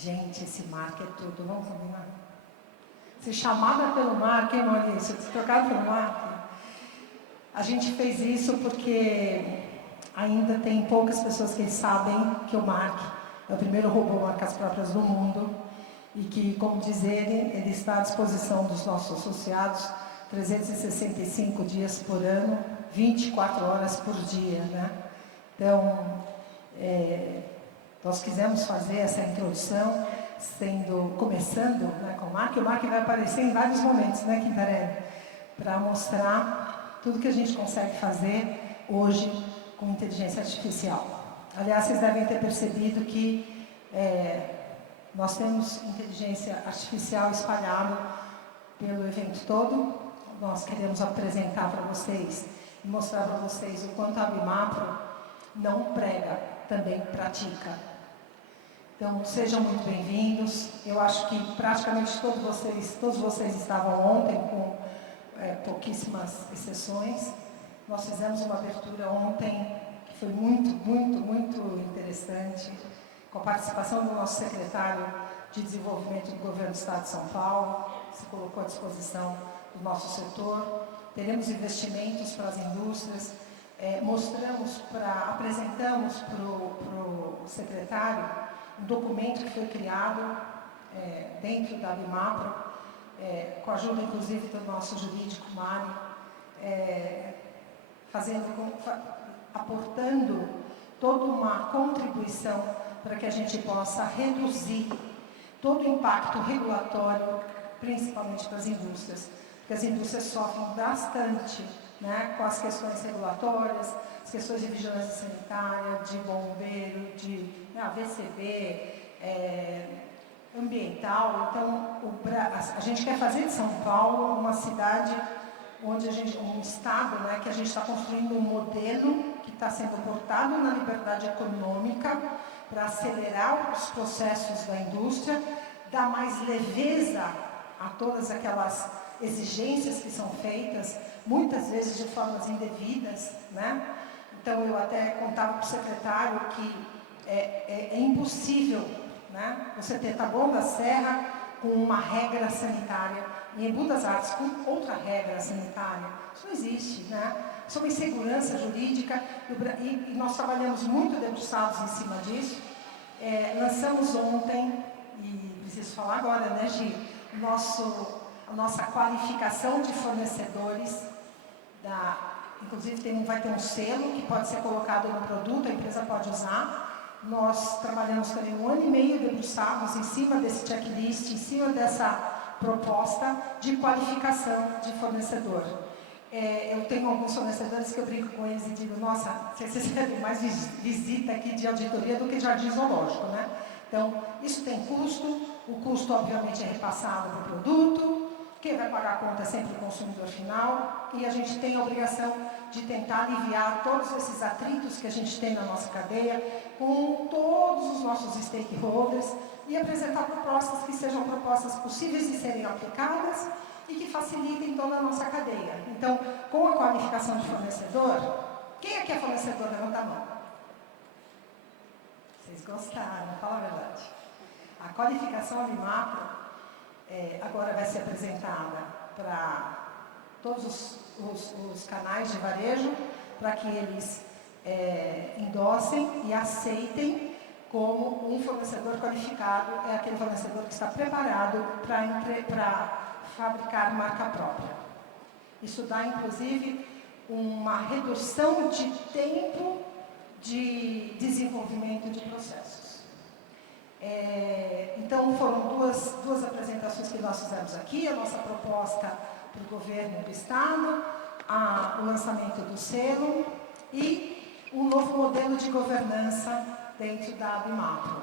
Gente, esse Mark é tudo, vamos combinar? Ser chamada pelo Mark, hein, Maurício? Ser trocado pelo Mark. A gente fez isso porque ainda tem poucas pessoas que sabem que o Mark é o primeiro robô marcas próprias do mundo e que, como diz ele está à disposição dos nossos associados 365 dias por ano, 24 horas por dia, né? Então, nós quisemos fazer essa introdução, começando, né, com o Mark. O Mark vai aparecer em vários momentos, né, Quintarelli? Para mostrar tudo que a gente consegue fazer hoje com inteligência artificial. Aliás, vocês devem ter percebido que nós temos inteligência artificial espalhada pelo evento todo. Nós queremos apresentar para vocês e mostrar para vocês o quanto a Abimapro não prega, também pratica. Então, sejam muito bem-vindos. Eu acho que praticamente todos vocês estavam ontem, com pouquíssimas exceções. Nós fizemos uma abertura ontem, que foi muito, muito, muito interessante, com a participação do nosso secretário de Desenvolvimento do Governo do Estado de São Paulo, se colocou à disposição do nosso setor. Teremos investimentos para as indústrias. Apresentamos para o secretário um documento que foi criado dentro da Abimapro, com a ajuda, inclusive, do nosso jurídico, Mário, aportando toda uma contribuição para que a gente possa reduzir todo o impacto regulatório, principalmente para as indústrias, porque as indústrias sofrem bastante, né, com as questões regulatórias, as questões de vigilância sanitária, de bombeiro, de AVCB, ambiental. Então, a gente quer fazer de São Paulo uma cidade onde um estado, né, que a gente está construindo um modelo que está sendo portado na liberdade econômica para acelerar os processos da indústria, dar mais leveza a todas aquelas exigências que são feitas, muitas vezes de formas indevidas, né? Então, eu até contava para o secretário que é impossível, né, você ter Taboão da Serra com uma regra sanitária e Embu das Artes com outra regra sanitária. Isso não existe, né? Isso é uma insegurança jurídica e nós trabalhamos muito debruçados em cima disso. Lançamos ontem, e preciso falar agora, né, Gi, a nossa qualificação de fornecedores, inclusive vai ter um selo que pode ser colocado no produto, a empresa pode usar. Nós trabalhamos também 1 ano e meio debruçados em cima desse checklist, em cima dessa proposta de qualificação de fornecedor. Eu tenho alguns fornecedores que eu brinco com eles e digo, nossa, vocês recebem mais visita aqui de auditoria do que jardim zoológico, né? Então, isso tem custo, o custo obviamente é repassado para o produto, quem vai pagar a conta é sempre o consumidor final, e a gente tem a obrigação de tentar aliviar todos esses atritos que a gente tem na nossa cadeia com todos os nossos stakeholders e apresentar propostas que sejam propostas possíveis de serem aplicadas e que facilitem toda a nossa cadeia. Então, com a qualificação de fornecedor, quem aqui é fornecedor? Levanta a mão. Vocês gostaram, fala a verdade. A qualificação Abimapro agora vai ser apresentada para todos os canais de varejo, para que eles endossem e aceitem como um fornecedor qualificado, é aquele fornecedor que está preparado para fabricar marca própria. Isso dá, inclusive, uma redução de tempo de desenvolvimento de processos. Então, foram duas apresentações que nós fizemos aqui, a nossa proposta para o governo do Estado, o lançamento do selo e um novo modelo de governança dentro da Abimapro.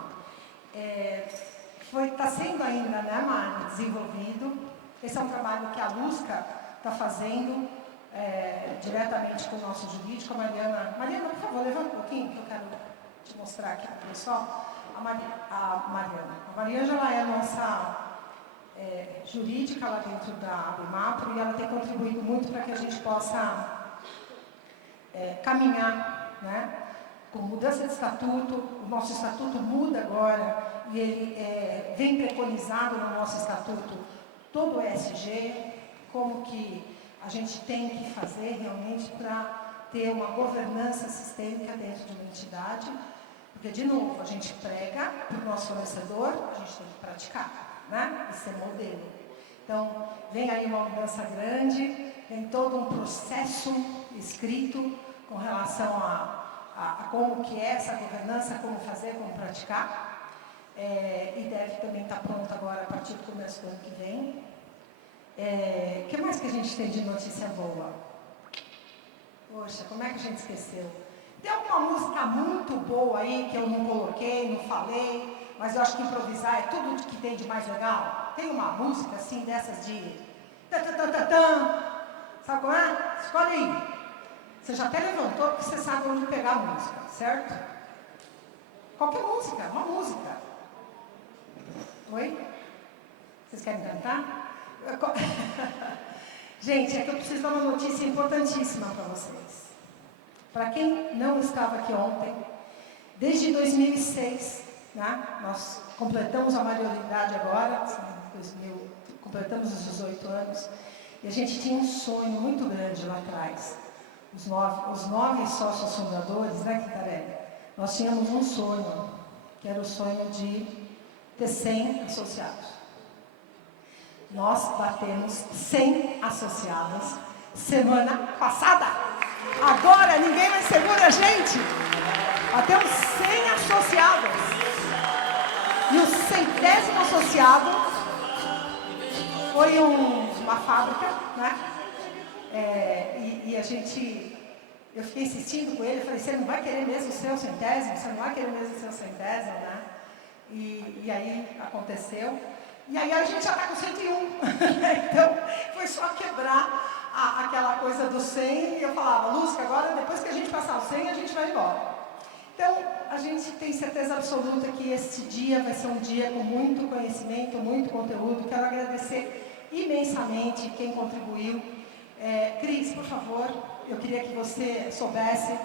Está sendo ainda, né, Mari, desenvolvido. Esse é um trabalho que a Lusca está fazendo diretamente com o nosso jurídico, a Mariana. Mariana, por favor, levanta um pouquinho, que eu quero te mostrar aqui para o pessoal. A Mariana, ela é a nossa jurídica lá dentro da Abimapro e ela tem contribuído muito para que a gente possa caminhar, né, com mudança de estatuto, o nosso estatuto muda agora, e ele vem preconizado no nosso estatuto todo o ESG, como que a gente tem que fazer realmente para ter uma governança sistêmica dentro de uma entidade, porque, de novo, a gente prega para o nosso fornecedor, a gente tem que praticar, né? E ser modelo. Então, vem aí uma mudança grande, vem todo um processo escrito com relação a como que é essa governança, como fazer, como praticar, e deve também estar pronto agora a partir do começo do ano que vem. O que mais que a gente tem de notícia boa? Poxa, como é que a gente esqueceu? Tem alguma música muito boa aí que eu não coloquei, não falei, mas eu acho que improvisar é tudo que tem de mais legal? Tem uma música assim, dessas de... Sabe como é? Escolhe aí. Você já até levantou porque você sabe onde pegar a música, certo? Qualquer música, uma música. Oi? Vocês querem cantar? Gente, é que eu preciso dar uma notícia importantíssima para vocês. Para quem não estava aqui ontem, desde 2006, né, nós completamos a maioridade agora, completamos os 18 anos, e a gente tinha um sonho muito grande lá atrás. Os nove sócios fundadores, né, Quintarelli? Nós tínhamos um sonho, que era o sonho de ter 100 associados. Nós batemos 100 associados semana passada. Agora ninguém mais segura a gente. Batemos 100 associados. E o 100º associado foi uma fábrica, né? E a gente... Eu fiquei insistindo com ele, falei, você não vai querer mesmo ser o 100º? Você não vai querer mesmo ser o 100º, né? E aí aconteceu. E aí a gente já está com 101. Então, foi só quebrar aquela coisa do 100. E eu falava, Lúcia, agora depois que a gente passar o 100, a gente vai embora. Então, a gente tem certeza absoluta que este dia vai ser um dia com muito conhecimento, muito conteúdo. Quero agradecer imensamente quem contribuiu. Cris, por favor, eu queria que você soubesse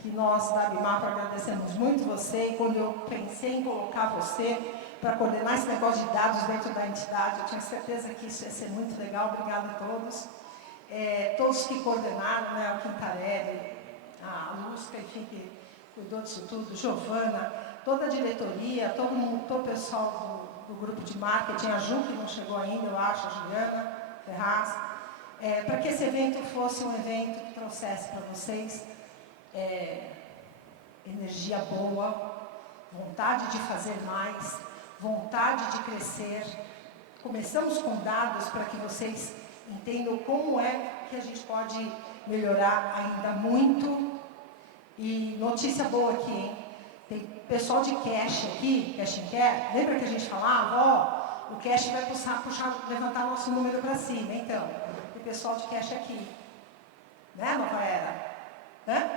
que nós da Bimapro agradecemos muito você. E quando eu pensei em colocar você para coordenar esse negócio de dados dentro da entidade, eu tinha certeza que isso ia ser muito legal. Obrigada a todos. Todos que coordenaram, né, o Quintarelli, a Lúcia, enfim, que cuidou disso tudo, Giovana, toda a diretoria, todo o pessoal do grupo de marketing, a Ju, que não chegou ainda, eu acho, a Juliana Ferraz, para que esse evento fosse um evento que trouxesse para vocês energia boa, vontade de fazer mais, vontade de crescer. Começamos com dados para que vocês entendam como é que a gente pode melhorar ainda muito. E notícia boa aqui, hein? Tem pessoal de cash aqui, cash and care. Lembra que a gente falava, o cash vai levantar nosso número para cima. Então, tem pessoal de cash aqui, né, Nova Era? Né?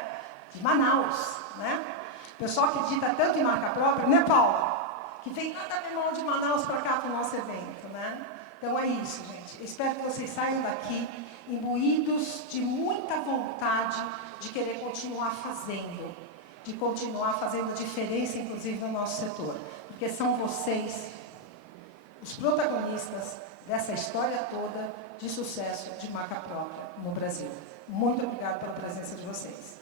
De Manaus, né? O pessoal acredita tanto em marca própria, né, Paula? Que vem nada menor de Manaus para cá para o nosso evento, né? Então é isso, gente. Eu espero que vocês saiam daqui imbuídos de muita vontade de querer continuar fazendo, de continuar fazendo diferença, inclusive, no nosso setor. Porque são vocês os protagonistas dessa história toda de sucesso de marca própria no Brasil. Muito obrigada pela presença de vocês.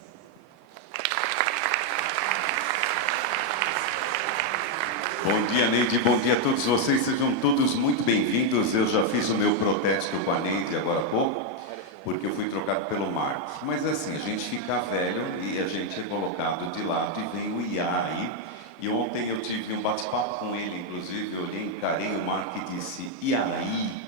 Bom dia, Neide. Bom dia a todos vocês. Sejam todos muito bem-vindos. Eu já fiz o meu protesto com a Neide agora há pouco, porque eu fui trocado pelo Marcos. Mas assim, a gente fica velho e a gente é colocado de lado e vem o IA aí. E ontem eu tive um bate-papo com ele, inclusive, eu encarei o Marcos e disse, e aí?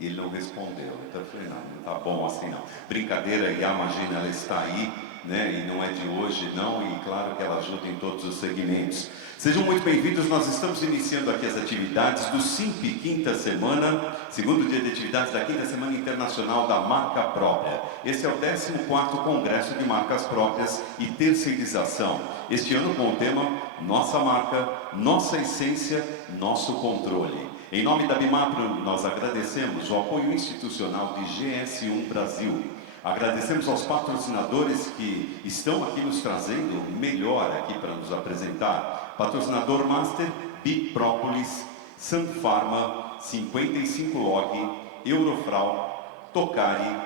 Ele não respondeu. Então eu falei, não tá bom assim não. Brincadeira, IA, imagina, ela está aí, né? E não é de hoje não, e claro que ela ajuda em todos os segmentos. Sejam muito bem-vindos, nós estamos iniciando aqui as atividades do SIMP Quinta Semana, segundo dia de atividades da Quinta Semana Internacional da Marca Própria. Esse é o 14º Congresso de Marcas Próprias e Terceirização. Este ano com o tema Nossa Marca, Nossa Essência, Nosso Controle. Em nome da Bimapro, nós agradecemos o apoio institucional de GS1 Brasil. Agradecemos aos patrocinadores que estão aqui nos trazendo o melhor aqui para nos apresentar. Patrocinador Master, Biprópolis, Sun Pharma, 55 Log, Eurofral, Tocari,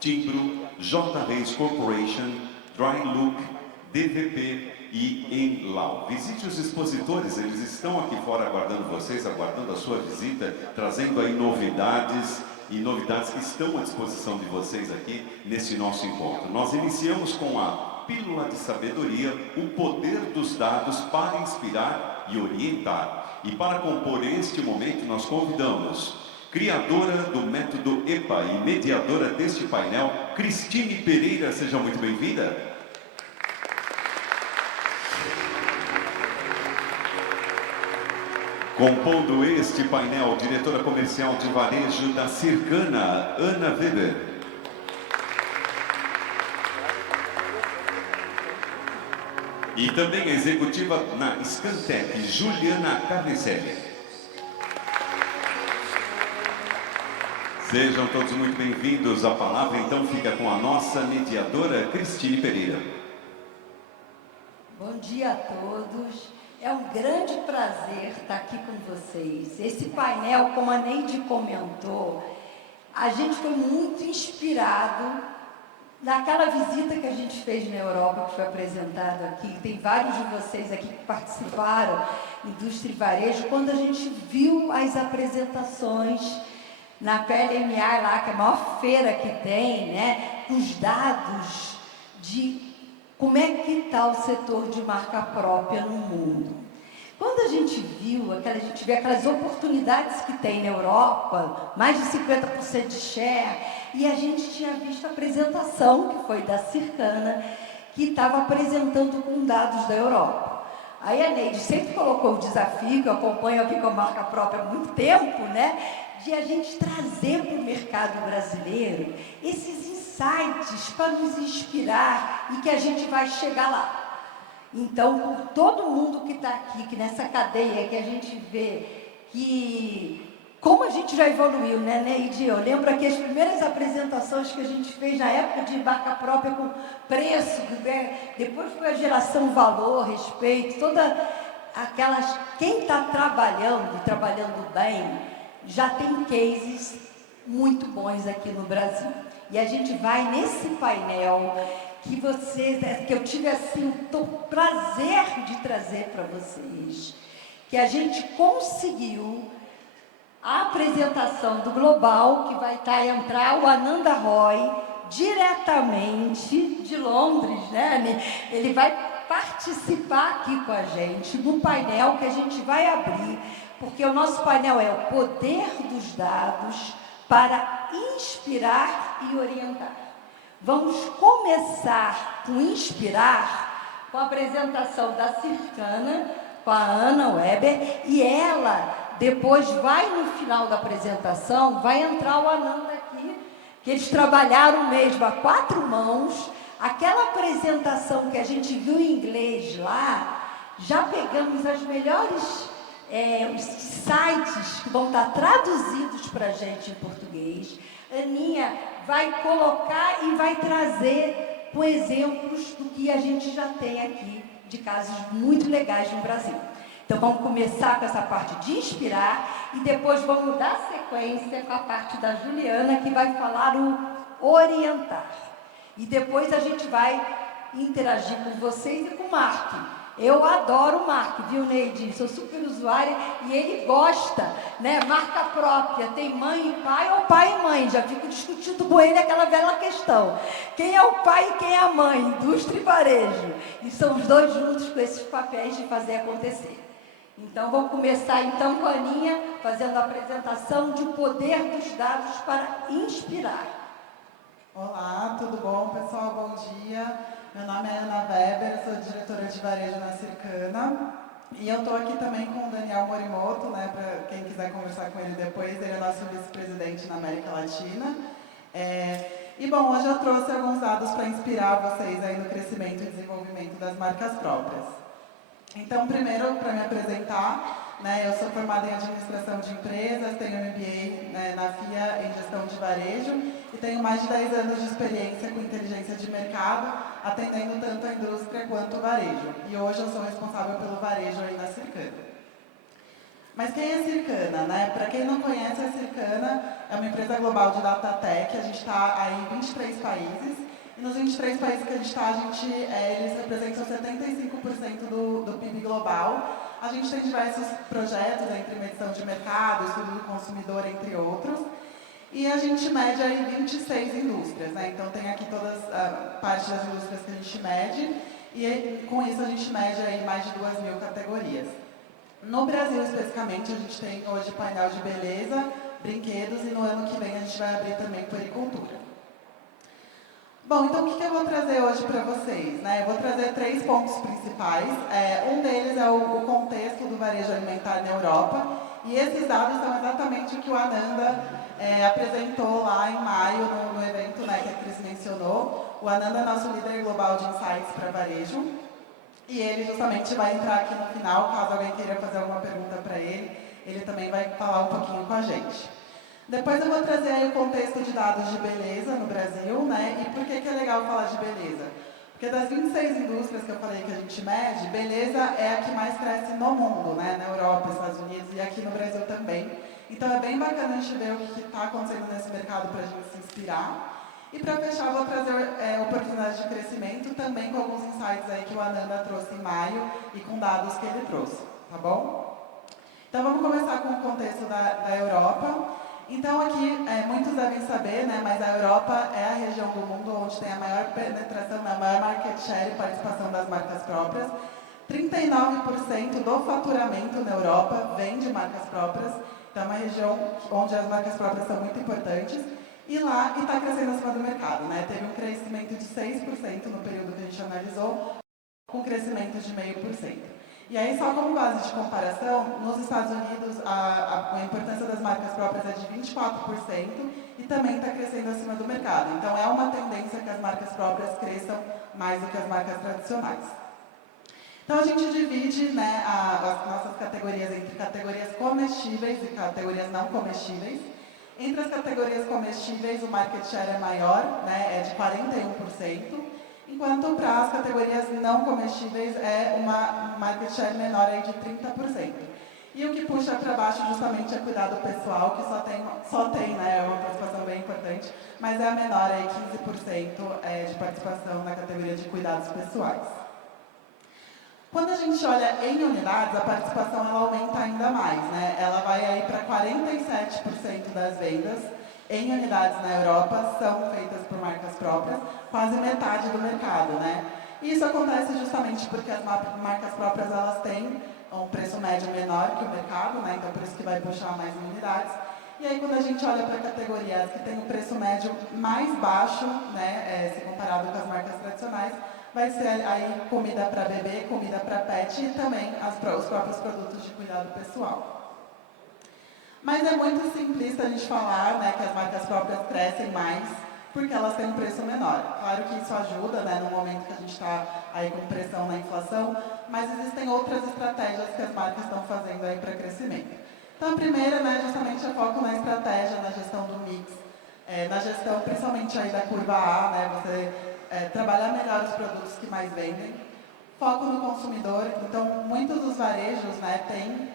Timbro, J. Reis Corporation, Dry Look, DVP e Enlau. Visite os expositores, eles estão aqui fora aguardando vocês, aguardando a sua visita, trazendo aí novidades e novidades que estão à disposição de vocês aqui nesse nosso encontro. Nós iniciamos com a Pílula de Sabedoria, o poder dos dados para inspirar e orientar. E para compor este momento, nós convidamos criadora do método EPA e mediadora deste painel, Cristine Pereira. Seja muito bem-vinda. Compondo este painel, diretora comercial de varejo da Circana, Ana Weber. E também a executiva na Scantec, Juliana Carnicelli. Sejam todos muito bem-vindos. A palavra então fica com a nossa mediadora, Cristine Pereira. Bom dia a todos. É um grande prazer estar aqui com vocês. Esse painel, como a Neide comentou, a gente foi muito inspirado naquela visita que a gente fez na Europa, que foi apresentado aqui. Tem vários de vocês aqui que participaram, Indústria e Varejo, quando a gente viu as apresentações na PLMA lá, que é a maior feira que tem, né, os dados de como é que está o setor de marca própria no mundo. Quando a gente viu, a gente vê aquelas oportunidades que tem na Europa, mais de 50% de share, e a gente tinha visto a apresentação, que foi da Circana, que estava apresentando com dados da Europa. Aí a Neide sempre colocou o desafio, que eu acompanho aqui com a marca própria há muito tempo, né, de a gente trazer para o mercado brasileiro esses insights para nos inspirar e que a gente vai chegar lá. Então, por todo mundo que está aqui, que nessa cadeia que a gente vê que como a gente já evoluiu, né, Neide? Eu lembro aqui as primeiras apresentações que a gente fez na época de marca própria com preço, né? Depois foi a geração valor, respeito, toda aquelas... Quem está trabalhando bem, já tem cases muito bons aqui no Brasil. E a gente vai nesse painel que eu tive assim o prazer de trazer para vocês, que a gente conseguiu a apresentação do Global, que vai entrar o Ananda Roy, diretamente de Londres, né? Ele vai participar aqui com a gente no painel que a gente vai abrir, porque o nosso painel é o poder dos dados para inspirar e orientar. Vamos começar com inspirar, com a apresentação da Circana, com a Ana Weber, e ela, depois vai no final da apresentação, vai entrar o Ananda aqui, que eles trabalharam mesmo a 4 mãos, aquela apresentação que a gente viu em inglês lá, já pegamos as melhores os sites que vão estar traduzidos para a gente em português. Aninha vai colocar e vai trazer com exemplos do que a gente já tem aqui, de casos muito legais no Brasil. Então, vamos começar com essa parte de inspirar e depois vamos dar sequência com a parte da Juliana, que vai falar o orientar. E depois a gente vai interagir com vocês e com o Mark. Eu adoro o Mark, viu, Neide? Sou super usuária e ele gosta, né? Marca própria, tem mãe e pai ou pai e mãe. Já fico discutindo com ele aquela velha questão. Quem é o pai e quem é a mãe? Indústria e varejo. E são os dois juntos com esses papéis de fazer acontecer. Então, vamos começar então com a Aninha, fazendo a apresentação de o poder dos dados para inspirar. Olá, tudo bom, pessoal? Bom dia. Meu nome é Ana Weber, sou diretora de varejo na Circana. E eu estou aqui também com o Daniel Morimoto, né, para quem quiser conversar com ele depois, ele é nosso vice-presidente na América Latina. E bom, hoje eu trouxe alguns dados para inspirar vocês aí no crescimento e desenvolvimento das marcas próprias. Então, primeiro, para me apresentar, né? Eu sou formada em administração de empresas, tenho MBA, né, na FIA em gestão de varejo e tenho mais de 10 anos de experiência com inteligência de mercado, atendendo tanto a indústria quanto o varejo. E hoje eu sou responsável pelo varejo aí na Circana. Mas quem é Circana, né? Para quem não conhece, a Circana é uma empresa global de data tech, a gente está aí em 23 países, e nos 23 países que a gente está, eles representam 75% do PIB global. A gente tem diversos projetos entre medição de mercado, estudo do consumidor, entre outros, e a gente mede aí 26 indústrias, né? Então tem aqui todas a parte das indústrias que a gente mede, e com isso a gente mede aí mais de 2.000 categorias. No Brasil, especificamente, a gente tem hoje painel de beleza, brinquedos e no ano que vem a gente vai abrir também puericultura. Bom, então o que eu vou trazer hoje para vocês? Né? Eu vou trazer 3 pontos principais. Um deles é o contexto do varejo alimentar na Europa. E esses dados são exatamente o que o Ananda apresentou lá em maio no evento, né, que a Cris mencionou. O Ananda é nosso líder global de insights para varejo. E ele justamente vai entrar aqui no final, caso alguém queira fazer alguma pergunta para ele também vai falar um pouquinho com a gente. Depois eu vou trazer aí o contexto de dados de beleza no Brasil, né? E por que é legal falar de beleza? Porque das 26 indústrias que eu falei que a gente mede, beleza é a que mais cresce no mundo, né? Na Europa, nos Estados Unidos e aqui no Brasil também. Então é bem bacana a gente ver o que está acontecendo nesse mercado para a gente se inspirar. E para fechar, vou trazer oportunidades de crescimento também com alguns insights aí que o Ananda trouxe em maio e com dados que ele trouxe, tá bom? Então vamos começar com o contexto da Europa. Então aqui, muitos devem saber, né, mas a Europa é a região do mundo onde tem a maior penetração, a maior market share e participação das marcas próprias. 39% do faturamento na Europa vem de marcas próprias, então é uma região onde as marcas próprias são muito importantes. E está crescendo acima do mercado, né? Teve um crescimento de 6% no período que a gente analisou, com crescimento de 0,5%. E aí, só como base de comparação, nos Estados Unidos, a importância das marcas próprias é de 24% e também está crescendo acima do mercado. Então, é uma tendência que as marcas próprias cresçam mais do que as marcas tradicionais. Então, a gente divide, né, as nossas categorias entre categorias comestíveis e categorias não comestíveis. Entre as categorias comestíveis, o market share é maior, né, é de 41%, enquanto para as categorias não comestíveis é uma market share menor aí de 30%. E o que puxa para baixo justamente é cuidado pessoal, que só tem, né, uma participação bem importante, mas é a menor aí, 15% de participação na categoria de cuidados pessoais. Quando a gente olha em unidades, a participação ela aumenta ainda mais, né? Ela vai aí para 47% das vendas em unidades na Europa são feitas por marcas próprias, quase metade do mercado, né? E isso acontece justamente porque as marcas próprias elas têm um preço médio menor que o mercado, né? Então por isso que vai puxar mais unidades. E aí quando a gente olha para categorias que têm o preço médio mais baixo, né, se comparado com as marcas tradicionais, vai ser aí comida para bebê, comida para pet e também os próprios produtos de cuidado pessoal. Mas é muito simplista a gente falar, né, que as marcas próprias crescem mais porque elas têm um preço menor. Claro que isso ajuda, né, no momento que a gente está aí com pressão na inflação, mas existem outras estratégias que as marcas estão fazendo aí para crescimento. Então a primeira, né, justamente é foco na estratégia, na gestão do mix, na gestão principalmente aí da curva A, né, você trabalhar melhor os produtos que mais vendem, foco no consumidor. Então, muitos dos varejos, né, têm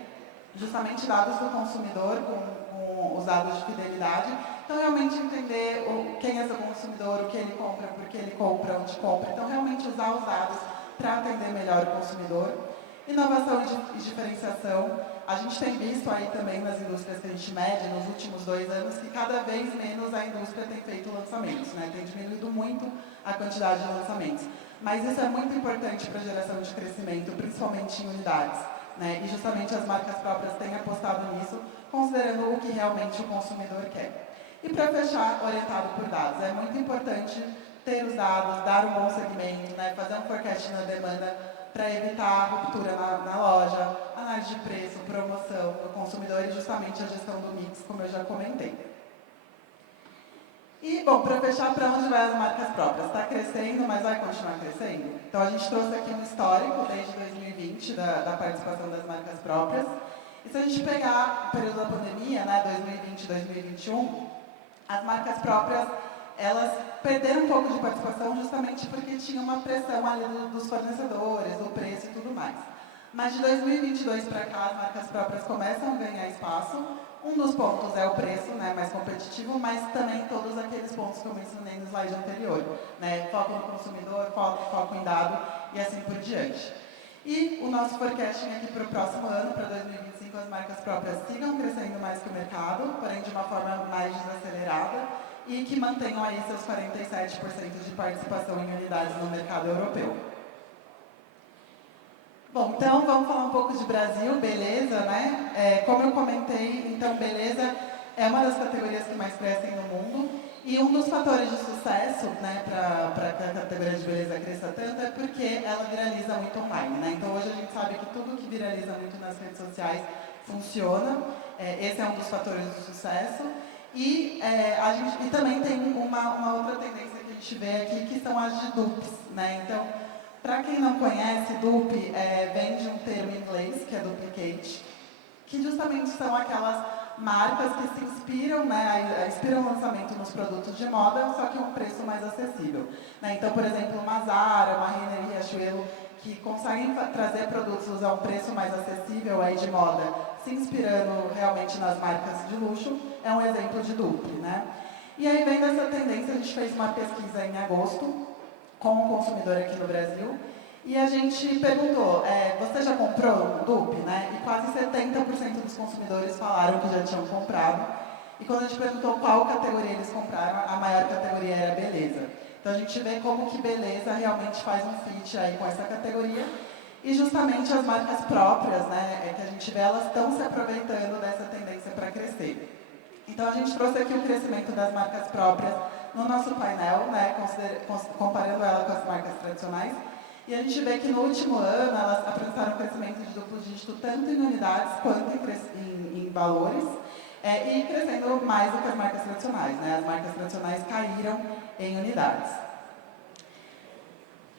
justamente dados do consumidor com os dados de fidelidade. Então, realmente entender quem é seu consumidor, o que ele compra, por que ele compra, onde compra. Então, realmente usar os dados para atender melhor o consumidor. Inovação e diferenciação. A gente tem visto aí também nas indústrias que a gente mede, nos últimos 2 anos, que cada vez menos a indústria tem feito lançamentos, né? Tem diminuído muito a quantidade de lançamentos. Mas isso é muito importante para a geração de crescimento, principalmente em unidades, né? E justamente as marcas próprias têm apostado nisso, considerando o que realmente o consumidor quer. E para fechar, orientado por dados. É muito importante ter os dados, dar um bom segmento, né? Fazer um forecast na demanda, para evitar a ruptura na loja, análise de preço, promoção do consumidor e justamente a gestão do mix, como eu já comentei. E, bom, para fechar, para onde vai as marcas próprias? Está crescendo, mas vai continuar crescendo? Então, a gente trouxe aqui um histórico desde 2020 da participação das marcas próprias. E se a gente pegar o período da pandemia, né, 2020 e 2021, as marcas próprias, elas perderam um pouco de participação justamente porque tinha uma pressão ali dos fornecedores, do preço e tudo mais. Mas de 2022 para cá, as marcas próprias começam a ganhar espaço. Um dos pontos é o preço, né, mais competitivo, mas também todos aqueles pontos que eu mencionei no slide anterior, né, foco no consumidor, foco em dado e assim por diante. E o nosso forecasting aqui para o próximo ano, para 2025, as marcas próprias sigam crescendo mais que o mercado, porém de uma forma mais desacelerada, e que mantenham aí seus 47% de participação em unidades no mercado europeu. Bom, então vamos falar um pouco de Brasil, beleza, né? Como eu comentei, então beleza é uma das categorias que mais crescem no mundo, e um dos fatores de sucesso, né, para que a categoria de beleza cresça tanto é porque ela viraliza muito online, né? Então hoje a gente sabe que tudo que viraliza muito nas redes sociais funciona, esse é um dos fatores de sucesso. E também tem uma outra tendência que a gente vê aqui, que são as de dupes, né? Então, para quem não conhece, dupe vem de um termo em inglês, que é duplicate, que justamente são aquelas marcas que se inspiram, né, inspiram o lançamento nos produtos de moda, só que a um preço mais acessível, né? Então, por exemplo, uma Zara, uma Renner e Riachuelo, que conseguem trazer produtos a um preço mais acessível aí de moda, se inspirando realmente nas marcas de luxo, é um exemplo de dupe, né? E aí, vendo essa tendência, a gente fez uma pesquisa em agosto com o consumidor aqui no Brasil, e a gente perguntou, você já comprou um dupe, né? E quase 70% dos consumidores falaram que já tinham comprado. E quando a gente perguntou qual categoria eles compraram, a maior categoria era beleza. Então a gente vê como que beleza realmente faz um fit aí com essa categoria. E justamente as marcas próprias, né, que a gente vê, elas estão se aproveitando dessa tendência para crescer. Então a gente trouxe aqui o crescimento das marcas próprias no nosso painel, né, comparando ela com as marcas tradicionais. E a gente vê que no último ano elas apresentaram um crescimento de duplo dígito tanto em unidades quanto em valores, e crescendo mais do que as marcas tradicionais, né? As marcas tradicionais caíram em unidades.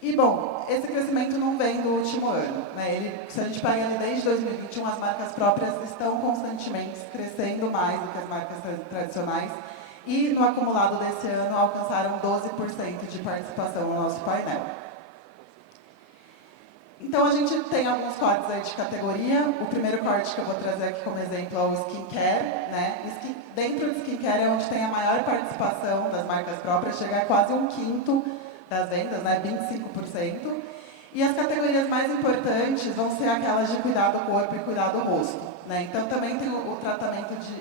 E, bom, esse crescimento não vem do último ano, né? Se a gente pega ali desde 2021, as marcas próprias estão constantemente crescendo mais do que as marcas tradicionais, e no acumulado desse ano alcançaram 12% de participação no nosso painel. Então, a gente tem alguns cortes aí de categoria. O primeiro corte que eu vou trazer aqui como exemplo é o skincare, né? Dentro do skincare é onde tem a maior participação das marcas próprias, chega a quase 1/5 das vendas, né? 25%. E as categorias mais importantes vão ser aquelas de cuidado do corpo e cuidado do rosto, né? Então, também tem o tratamento de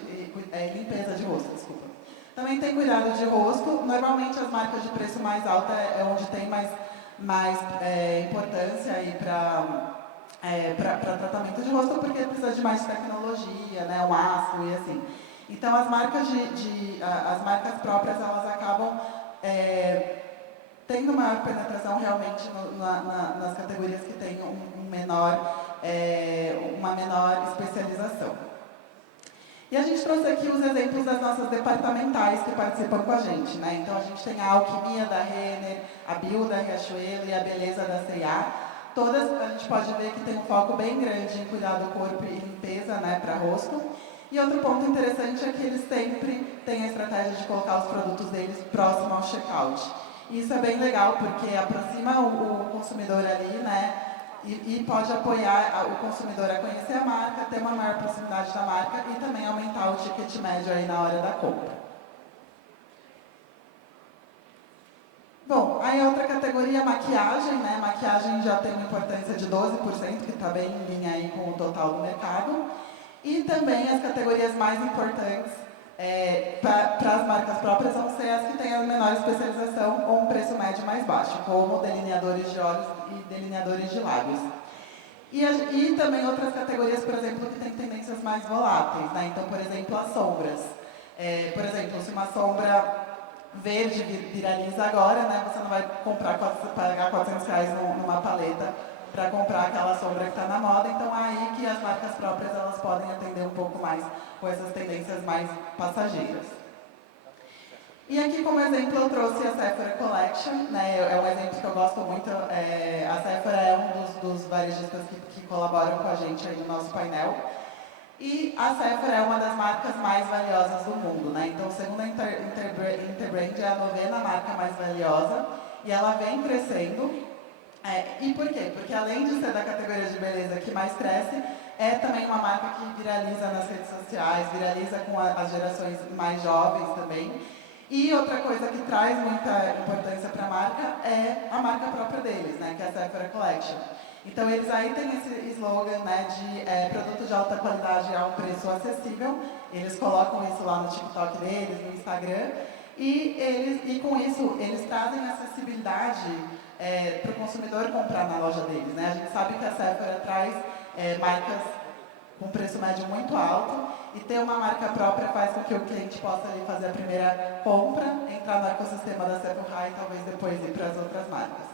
limpeza de rosto, desculpa. Também tem cuidado de rosto. Normalmente, as marcas de preço mais alto é onde tem mais importância para tratamento de rosto, porque precisa de mais tecnologia, né, um ácido e assim. Então, as marcas as marcas próprias, elas acabam tendo maior penetração realmente nas categorias que têm uma menor especialização. E a gente trouxe aqui os exemplos das nossas departamentais que participam com a gente, né? Então, a gente tem a Alquimia da Renner, a Bio da Riachuelo e a Beleza da C&A. Todas a gente pode ver que tem um foco bem grande em cuidar do corpo e limpeza, né, para rosto. E outro ponto interessante é que eles sempre têm a estratégia de colocar os produtos deles próximo ao checkout. E isso é bem legal, porque aproxima o consumidor ali, né? E pode apoiar o consumidor a conhecer a marca, ter uma maior proximidade da marca e também aumentar o ticket médio aí na hora da compra. Bom, aí a outra categoria é maquiagem, né? Maquiagem já tem uma importância de 12%, que está bem em linha aí com o total do mercado. E também as categorias mais importantes para as marcas próprias vão ser as que têm a menor especialização ou um preço médio mais baixo, como delineadores de olhos e delineadores de lábios. E também outras categorias, por exemplo, que têm tendências mais voláteis, né? Então, por exemplo, as sombras. Por exemplo, se uma sombra verde viraliza agora, né, você não vai pagar R$400 numa paleta para comprar aquela sombra que está na moda. Então, é aí que as marcas próprias elas podem atender um pouco mais com essas tendências mais passageiras. E aqui, como exemplo, eu trouxe a Sephora Collection, né? É um exemplo que eu gosto muito. A Sephora é um dos varejistas que colaboram com a gente aí no nosso painel. E a Sephora é uma das marcas mais valiosas do mundo, né? Então, segundo a Interbrand, é a 9ª marca mais valiosa e ela vem crescendo. E por quê? Porque além de ser da categoria de beleza que mais cresce, é também uma marca que viraliza nas redes sociais, viraliza com as gerações mais jovens também. E outra coisa que traz muita importância para a marca é a marca própria deles, né? Que é a Sephora Collection. Então, eles aí têm esse slogan, né, de produto de alta qualidade a um preço acessível. Eles colocam isso lá no TikTok deles, no Instagram. E com isso, eles trazem acessibilidade para o consumidor comprar na loja deles, né? A gente sabe que a Sephora traz marcas com preço médio muito alto e ter uma marca própria faz com que o cliente possa ali fazer a primeira compra, entrar no ecossistema da Sephora e talvez depois ir para as outras marcas.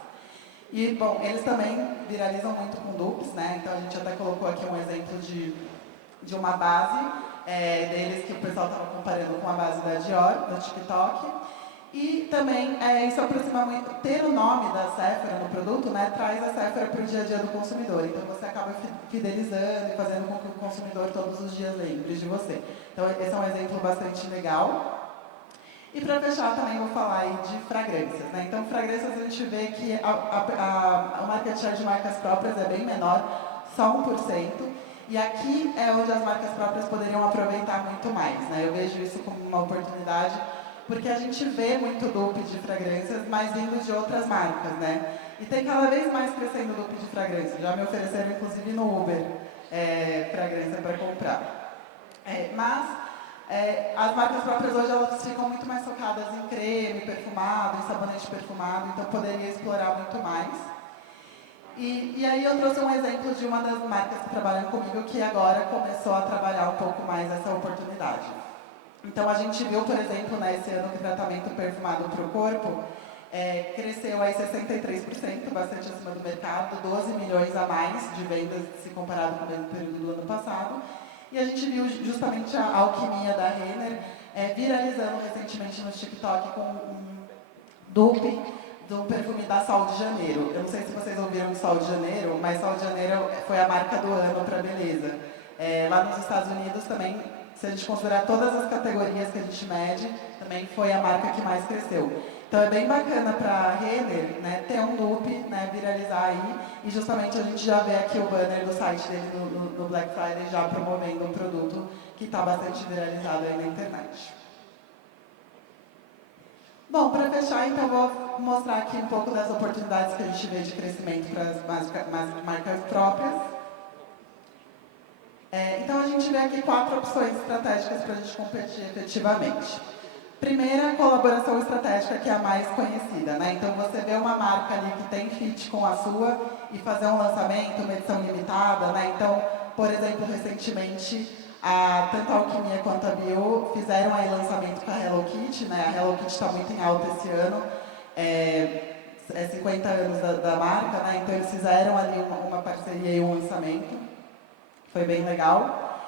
E, bom, eles também viralizam muito com dupes, né? Então, a gente até colocou aqui um exemplo de uma base deles que o pessoal estava comparando com a base da Dior, no TikTok. E também, isso aproxima muito, ter o nome da Sephora no produto, né, traz a Sephora para o dia a dia do consumidor. Então, você acaba fidelizando e fazendo com que o consumidor todos os dias lembre de você. Então, esse é um exemplo bastante legal. E para fechar também vou falar aí de fragrâncias, né? Então, fragrâncias a gente vê que o market share de marcas próprias é bem menor, só 1%. E aqui é onde as marcas próprias poderiam aproveitar muito mais, né? Eu vejo isso como uma oportunidade, porque a gente vê muito dupe de fragrâncias, mas vindo de outras marcas, né? E tem cada vez mais crescendo o dupe de fragrância. Já me ofereceram, inclusive, no Uber, fragrância para comprar. As marcas próprias hoje elas ficam muito mais focadas em creme perfumado, em sabonete perfumado, então poderia explorar muito mais. E aí eu trouxe um exemplo de uma das marcas que trabalham comigo que agora começou a trabalhar um pouco mais essa oportunidade. Então a gente viu, por exemplo, esse ano que o tratamento perfumado para o corpo cresceu aí 63%, bastante acima do mercado, 12 milhões a mais de vendas se comparado com o mesmo período do ano passado. E a gente viu justamente a alquimia da Renner viralizando recentemente no TikTok com um dupe do perfume da Sol de Janeiro. Eu não sei se vocês ouviram do Sol de Janeiro, mas Sol de Janeiro foi a marca do ano para beleza. Lá nos Estados Unidos também, se a gente considerar todas as categorias que a gente mede, também foi a marca que mais cresceu. Então é bem bacana para a Renner, né, ter um dupe, né, viralizar aí, e justamente a gente já vê aqui o banner do site dele no Black Friday já promovendo um produto que está bastante viralizado aí na internet. Bom, para fechar, então, vou mostrar aqui um pouco das oportunidades que a gente vê de crescimento para as marcas próprias. Então, a gente vê aqui 4 opções estratégicas para a gente competir efetivamente. Primeira, colaboração estratégica, que é a mais conhecida, né? Então, você vê uma marca ali que tem fit com a sua e fazer um lançamento, uma edição limitada, né? Então, por exemplo, recentemente, tanto a Alquimia quanto a Bio fizeram aí lançamento com a Hello Kitty, né? A Hello Kitty está muito em alta esse ano, 50 anos da marca, né? Então, eles fizeram ali uma parceria e um lançamento, foi bem legal.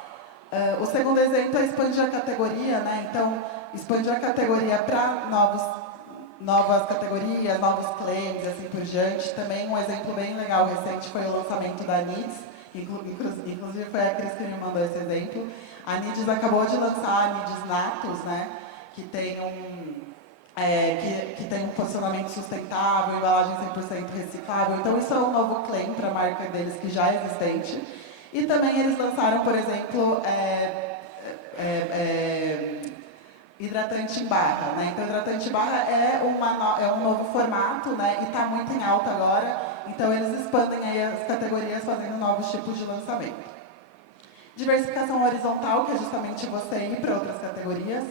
O segundo exemplo é expandir a categoria, né? Então, expandir a categoria para novas categorias, novos claims e assim por diante. Também um exemplo bem legal recente foi o lançamento da NIDS. Inclusive foi a Cris que me mandou esse exemplo. A NIDS acabou de lançar a NIDS Natus, né? Que tem um posicionamento sustentável, embalagem 100% reciclável. Então isso é um novo claim para a marca deles que já é existente. E também eles lançaram, por exemplo, hidratante em barra, né? Então, hidratante em barra é um novo formato, né? E está muito em alta agora. Então, eles expandem aí as categorias fazendo novos tipos de lançamento. Diversificação horizontal, que é justamente você ir para outras categorias.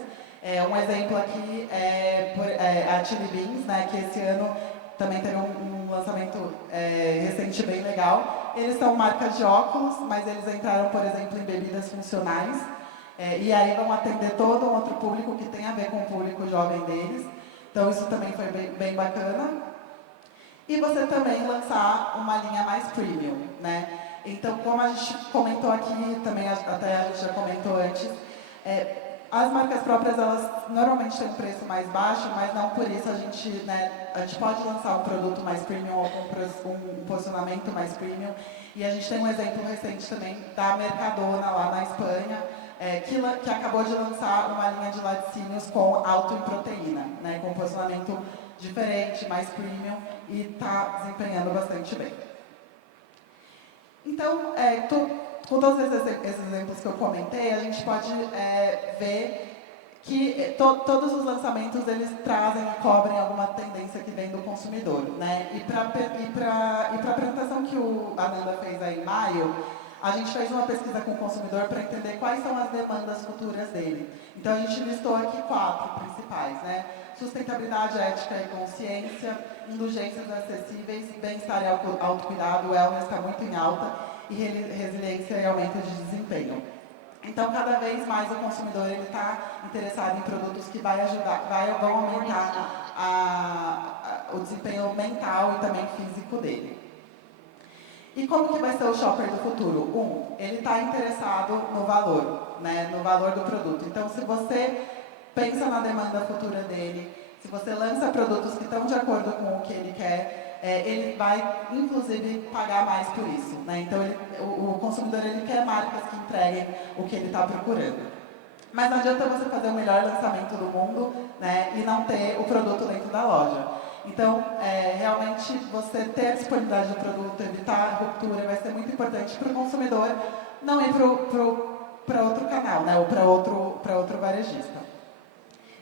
Um exemplo aqui é a Chili Beans, né? Que esse ano também teve um lançamento recente bem legal. Eles são marcas de óculos, mas eles entraram, por exemplo, em bebidas funcionais. E aí vão atender todo um outro público que tem a ver com o público jovem deles. Então, isso também foi bem bacana. E você também lançar uma linha mais premium, né? Então, como a gente comentou aqui, também até a gente já comentou antes, as marcas próprias, elas normalmente têm um preço mais baixo, mas não por isso a gente, né, a gente pode lançar um produto mais premium ou com um posicionamento mais premium. E a gente tem um exemplo recente também da Mercadona, lá na Espanha, que acabou de lançar uma linha de laticínios com alto em proteína, né, com um posicionamento diferente, mais premium, e está desempenhando bastante bem. Então, com todos esses exemplos que eu comentei, a gente pode ver que todos os lançamentos eles trazem e cobrem alguma tendência que vem do consumidor, né? E para a apresentação que o Ananda fez aí em maio, a gente fez uma pesquisa com o consumidor para entender quais são as demandas futuras dele. Então a gente listou aqui 4 principais, né? Sustentabilidade, ética e consciência, indulgências acessíveis, bem-estar e autocuidado, wellness está muito em alta, e resiliência e aumento de desempenho. Então, cada vez mais o consumidor está interessado em produtos que vão aumentar o desempenho mental e também físico dele. E como que vai ser o shopper do futuro? Ele está interessado no valor, né, no valor do produto. Então, se você pensa na demanda futura dele, se você lança produtos que estão de acordo com o que ele quer, ele vai, inclusive, pagar mais por isso, né? Então, o consumidor ele quer marcas que entreguem o que ele está procurando. Mas não adianta você fazer o melhor lançamento do mundo, né, e não ter o produto dentro da loja. Então, realmente, você ter a disponibilidade do produto, evitar a ruptura, vai ser muito importante para o consumidor não ir para outro canal, né, ou para outro varejista.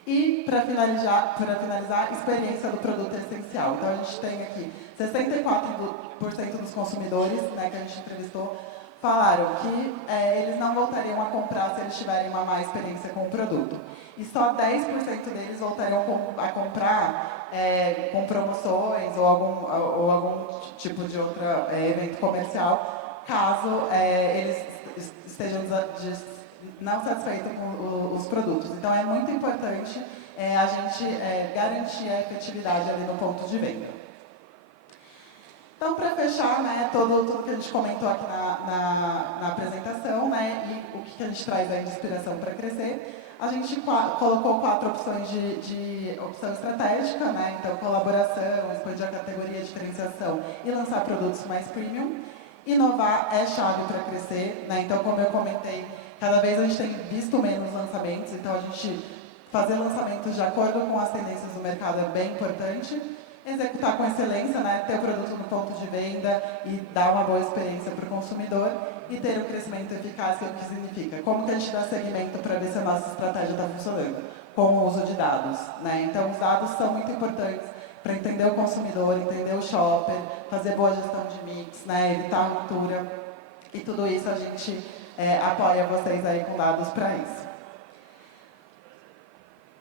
E, para finalizar, a experiência do produto é essencial. Então, a gente tem aqui 64% dos consumidores, né, que a gente entrevistou, falaram que eles não voltariam a comprar se eles tiverem uma má experiência com o produto. E só 10% deles voltariam a comprar com promoções ou algum tipo de outro evento comercial, caso eles estejam não satisfeitos com os produtos. Então, é muito importante a gente garantir a efetividade ali no ponto de venda. Então, para fechar, né, tudo que a gente comentou aqui na apresentação, né, e o que a gente traz aí de inspiração para crescer, a gente colocou 4 opções de opção estratégica, né, então colaboração, expandir a categoria, diferenciação e lançar produtos mais premium. Inovar é chave para crescer, né, então como eu comentei, cada vez a gente tem visto menos lançamentos, então a gente fazer lançamentos de acordo com as tendências do mercado é bem importante. Executar com excelência, né, ter o produto no ponto de venda e dar uma boa experiência para o consumidor e ter o crescimento eficaz, que é o que significa. Como que a gente dá seguimento para ver se a nossa estratégia está funcionando? Com o uso de dados, né? Então, os dados são muito importantes para entender o consumidor, entender o shopper, fazer boa gestão de mix, né, evitar a ruptura. E tudo isso a gente apoia vocês aí com dados para isso.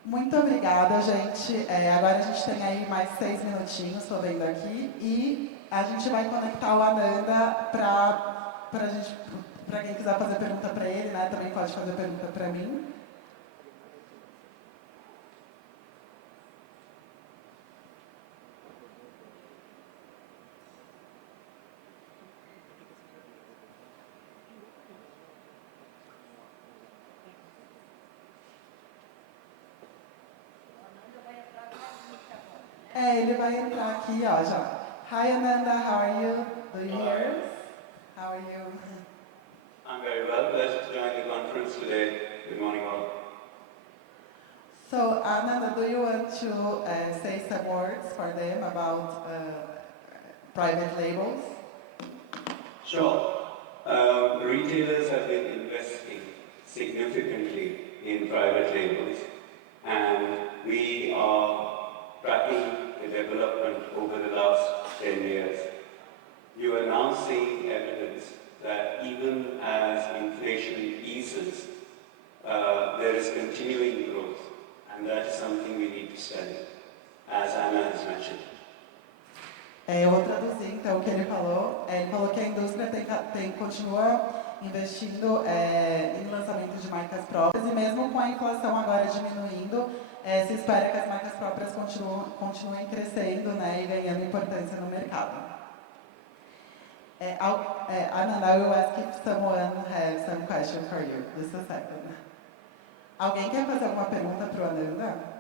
Muito obrigada, gente. Agora a gente tem aí mais 6 minutinhos, estou vendo aqui, e a gente vai conectar o Ananda para quem quiser fazer pergunta para ele, né? Também pode fazer pergunta para mim. Ele vai entrar aqui, ó, já. Hi, Ananda, how are you? Do you hear us? How are you? I'm very well. Pleasure to join the conference today. Good morning, all. So, Ananda, do you want to say some words for them about private labels? Sure. Retailers have been investing significantly in private labels, and we are tracking the development over the last 10 years. You are now seeing evidence that even as inflation eases, there is continuing growth, and that is something we need to study, as Anna has mentioned. Eu vou traduzir, então, o que ele falou. Ele falou que a indústria continua investindo em lançamento de marcas próprias, e mesmo com a inflação agora diminuindo, se espera que as marcas próprias continuem crescendo, né, e ganhando importância no mercado. Ananda, I will ask if someone has some question for you. Just a second. Alguém quer fazer alguma pergunta para o Ananda?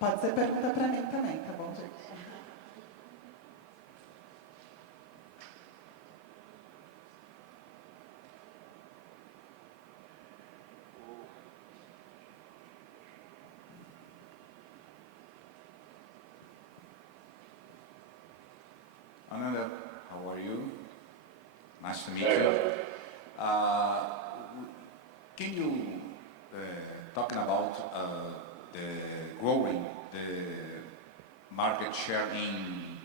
Pode ser pergunta para mim também, tá bom, gente? Ananda, how are you? Nice to meet Very you. well. Can you talking about the growing the market share in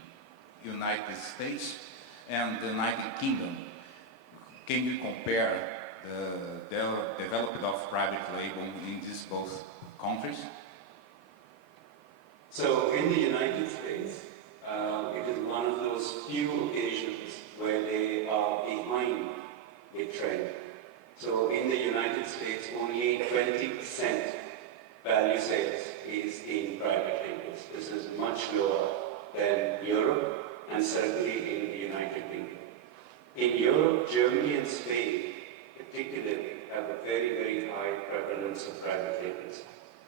United States and the United Kingdom? Can you compare the development of private label in these both countries? So in the United States, it is one of those few occasions where they are behind a trend. So in the United States, only 20% value sales is in private labels. This is much lower than Europe and certainly in the United Kingdom. In Europe, Germany and Spain particularly have a very, very high prevalence of private labels.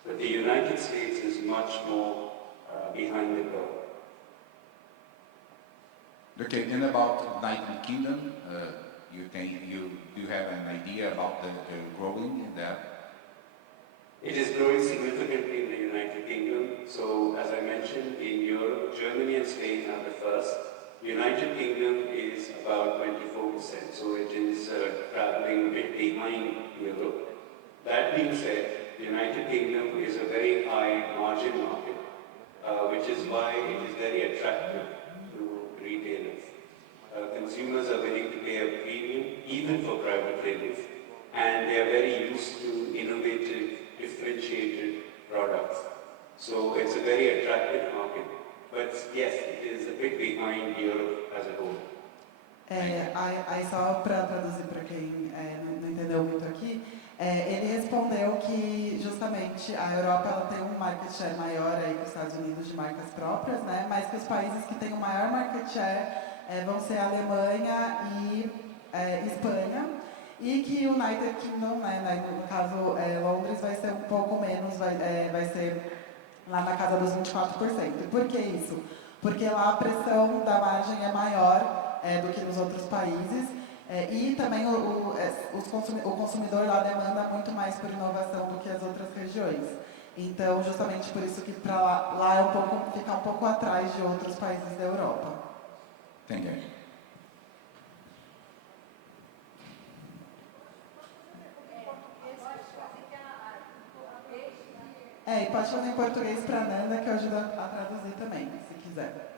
But the United States is much more behind the curve. Okay, and about United Kingdom, you have an idea about the growing in that? It is growing significantly in the United Kingdom. So as I mentioned, in Europe, Germany and Spain are the first. United Kingdom is about 24%, so it is traveling a bit behind Europe. That being said, the United Kingdom is a very high margin market, which is why it is very attractive to retailers. Consumers are willing to pay a premium, even for private labels, and they are very used to innovative, differentiated products. So it's a very attractive market. But yes, it is a bit behind Europe as a whole. Aí só para traduzir para quem não entendeu muito aqui, ele respondeu que justamente a Europa ela tem um market share maior aí que os Estados Unidos de marcas próprias, né? Mas que os países que têm o maior market share vão ser a Alemanha e Espanha, e que o United Kingdom, né, no caso Londres, vai ser um pouco menos, vai ser lá na casa dos 24%. E por que isso? Porque lá a pressão da margem é maior do que nos outros países, e também o consumidor lá demanda muito mais por inovação do que as outras regiões. Então, justamente por isso que para lá é fica um pouco atrás de outros países da Europa. Thank you. E pode fazer em português para a Nanda, que eu ajudo a traduzir também, se quiser.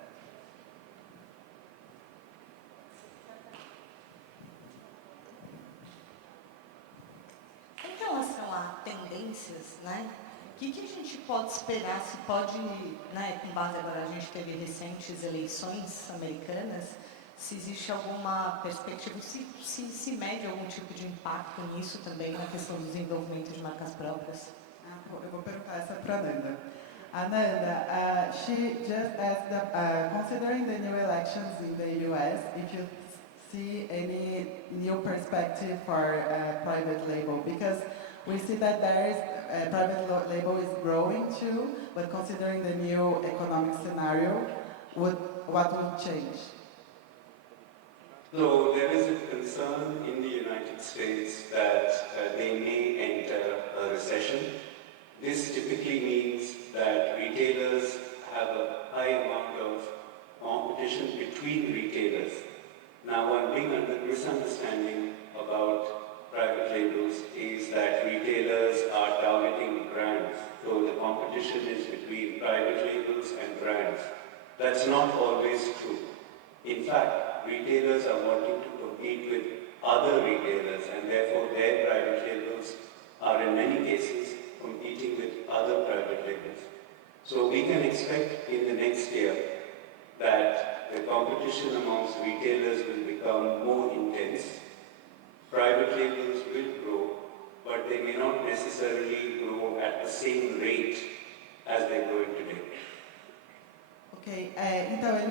Em relação a tendências, né? O que a gente pode esperar, se pode, né, com base agora a gente teve recentes eleições americanas, se existe alguma perspectiva, se mede algum tipo de impacto nisso também, na questão do desenvolvimento de marcas próprias? Eu vou perguntar essa para a Nanda. Ananda, she just asked, considering the new elections in the US, if you see any new perspective for private label, because we see that there is private label is growing too, but considering the new economic scenario, what would change? So there is a concern in the United States that they may enter a recession. This typically means that retailers have a high amount of competition between retailers. Now, one big misunderstanding about private labels is that retailers are targeting brands. So the competition is between private labels and brands. That's not always true. In fact, retailers are wanting to compete with other retailers, and therefore their private labels are in many cases competing with other private labels. So we can expect in the next year that the competition amongst retailers will become more intense. Private labels will grow, but they may not necessarily grow at the same rate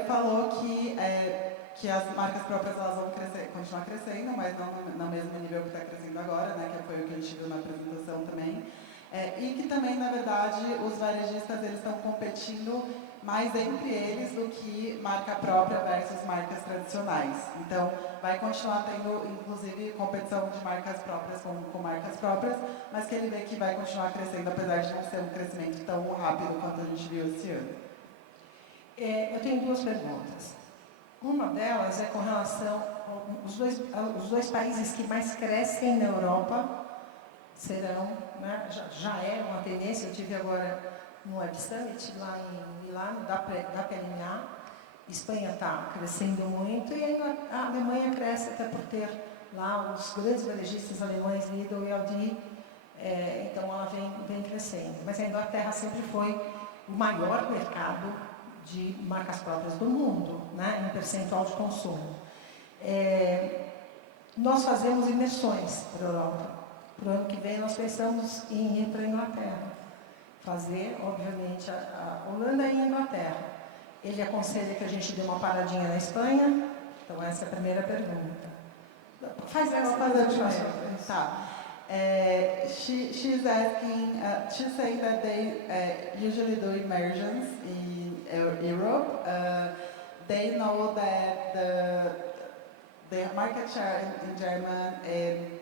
falou que as marcas próprias elas vão continuar crescendo, mas não no mesmo nível que está crescendo agora, né, que foi o que a gente viu na apresentação também. E que também, na verdade, os varejistas eles estão competindo mais entre eles do que marca própria versus marcas tradicionais. Então, vai continuar tendo, inclusive, competição de marcas próprias com marcas próprias, mas que ele vê que vai continuar crescendo, apesar de não ser um crescimento tão rápido quanto a gente viu esse ano. Eu tenho duas perguntas. Uma delas é com relação aos dois países que mais crescem na Europa serão, né, já é uma tendência. Eu tive agora no Web Summit lá em Milano, da PLA. Espanha está crescendo muito e a Alemanha cresce até por ter lá os grandes varejistas alemães, Lidl e Aldi, então ela vem crescendo. Mas a Inglaterra sempre foi o maior mercado de marcas próprias do mundo, né, em percentual de consumo. Nós fazemos imersões para a Europa. Para o ano que vem nós pensamos em ir para a Inglaterra. Fazer, obviamente, a Holanda e a Inglaterra. Ele aconselha que a gente dê uma paradinha na Espanha. Então essa é a primeira pergunta. Faz essa pergunta. Tá. She's asking, she's saying that they usually do immersions in Europe. They know that the market share in German and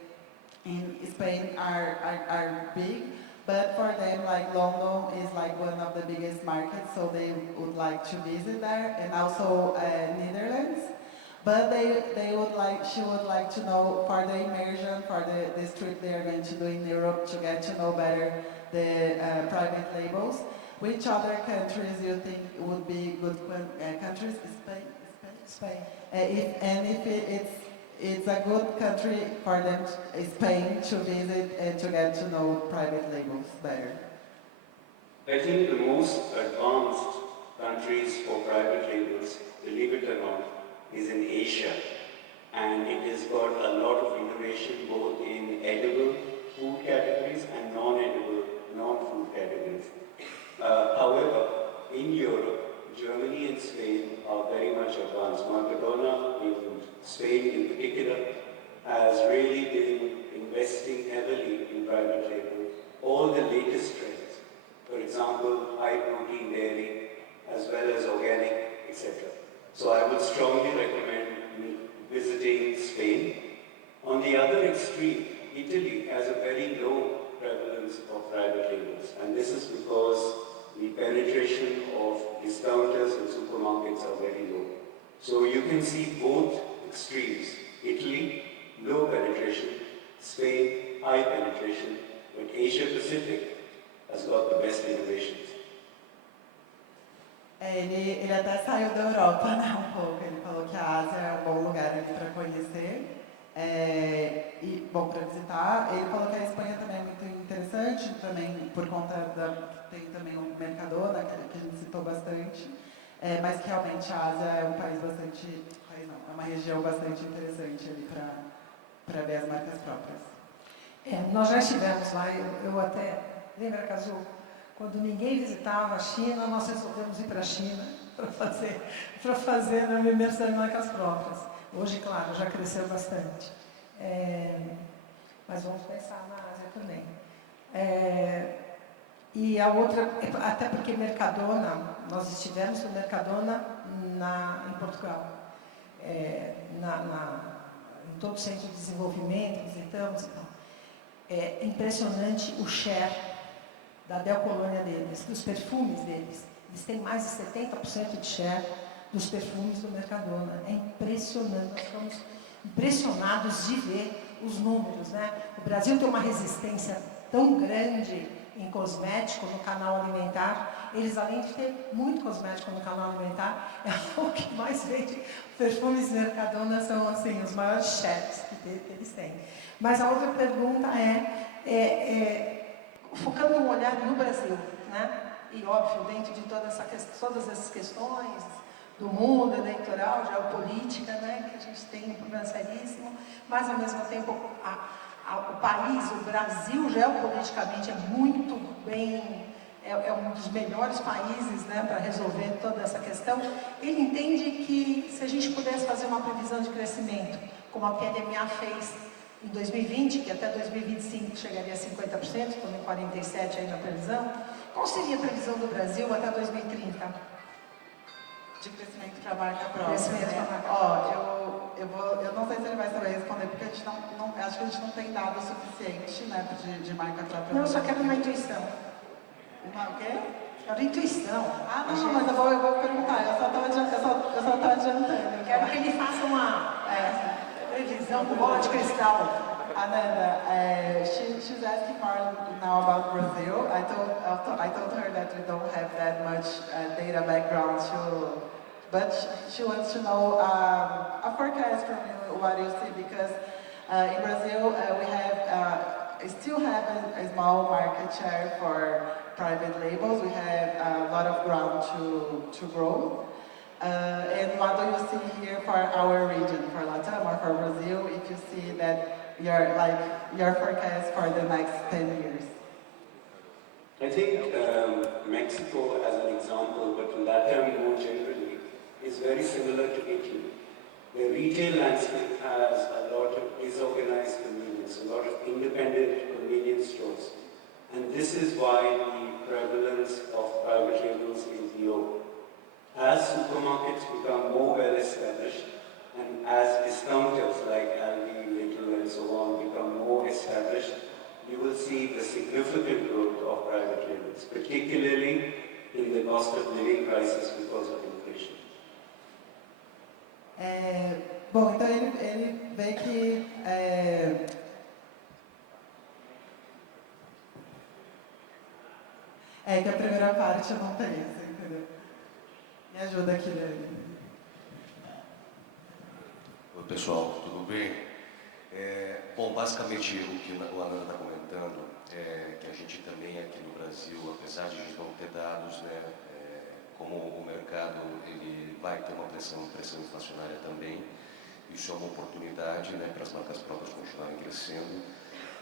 in Spain are big, but for them, like London is like one of the biggest markets, so they would like to visit there, and also Netherlands. But she would like to know for the immersion, for this trip they are going to do in Europe to get to know better the private labels. Which other countries you think would be good countries? Spain. If it's a good country for them, Spain, to visit and to get to know private labels better. I think the most advanced countries for private labels, believe it or not, is in Asia. And it has got a lot of innovation both in edible food categories and non-edible, non-food categories. However, in Europe, Germany and Spain are very much advanced. Mercadona in Spain in particular has really been investing heavily in private label. All the latest trends, for example, high protein dairy, as well as organic, etc. So I would strongly recommend visiting Spain. On the other extreme, Italy has a very low prevalence of private labels, and this is because the penetration of discounters and supermarkets are very low. So you can see both extremes. Italy, low penetration. Spain, high penetration. But Asia Pacific has got the best innovations. Ele até saiu da Europa, né, um pouco. Ele falou que a Ásia é um bom lugar ali para conhecer e bom para visitar. Ele falou que a Espanha também é muito interessante, também por conta tem também o Mercadona, que a gente citou bastante, mas que realmente a Ásia é um país bastante, é uma região bastante interessante ali para ver as marcas próprias. Nós já estivemos lá, eu até, lembra, Cazu? Quando ninguém visitava a China, nós resolvemos ir para a China para fazer uma imersão em marcas próprias. Hoje, claro, já cresceu bastante. Mas vamos pensar na Ásia também. E a outra, até porque Mercadona, nós estivemos no Mercadona em Portugal. Em todo o centro de desenvolvimento, visitamos. Então, é impressionante o share da Del Colônia deles, dos perfumes deles. Eles têm mais de 70% de share dos perfumes do Mercadona. É impressionante, nós ficamos impressionados de ver os números, né? O Brasil tem uma resistência tão grande em cosmético, no canal alimentar. Eles, além de ter muito cosmético no canal alimentar, é o que mais vende. Perfumes Mercadona são, assim, os maiores shares que eles têm. Mas a outra pergunta focando um olhar no Brasil, né? E óbvio, dentro de todas essas questões do mundo eleitoral, geopolítica, né? Que a gente tem um problema seríssimo, mas ao mesmo tempo o país, o Brasil, geopoliticamente é muito bem é um dos melhores países, né, para resolver toda essa questão. Ele entende que se a gente pudesse fazer uma previsão de crescimento, como a PNMA fez em 2020, que até 2025 chegaria a 50%, estamos em 47% aí na previsão, qual seria a previsão do Brasil até 2030? De crescimento para a marca própria. Crescimento para a marca eu não sei se ele vai saber responder, porque a gente acho que a gente não tem dado suficiente, né, de marca própria. Não, eu só quero uma intuição. Uma o quê? Quero intuição. Ah, não, mas eu vou perguntar, eu só estou adiantando. Eu quero que ele faça uma previsão com bola de cristal. Ananda, she's asking more now about Brazil. I told her that we don't have that much data background but she wants to know a forecast from you, what you see, because in Brazil we still have a small market share for private labels. We have a lot of ground to grow. And what do you see here for our region, for Latam or for Brazil, if you see that your forecast for the next 10 years? I think Mexico as an example, but Latam more generally, is very similar to Italy. The retail landscape has a lot of disorganized convenience, a lot of independent convenience stores. And this is why the prevalence of private labels is low. As supermarkets become more well established, and as discounters like Aldi, Lidl and so on become more established, you will see a significant growth of private labels, particularly in the cost of living crisis because of inflation. Bom, então ele vê que que a primeira parte eu não tenho, entendeu? Me ajuda aqui, Dani. Oi, pessoal, tudo bem? Bom, basicamente o que o Ananda está comentando é que a gente também aqui no Brasil, apesar de a gente não ter dados, né, como o mercado ele vai ter uma pressão inflacionária também, isso é uma oportunidade, né, para as marcas próprias continuarem crescendo.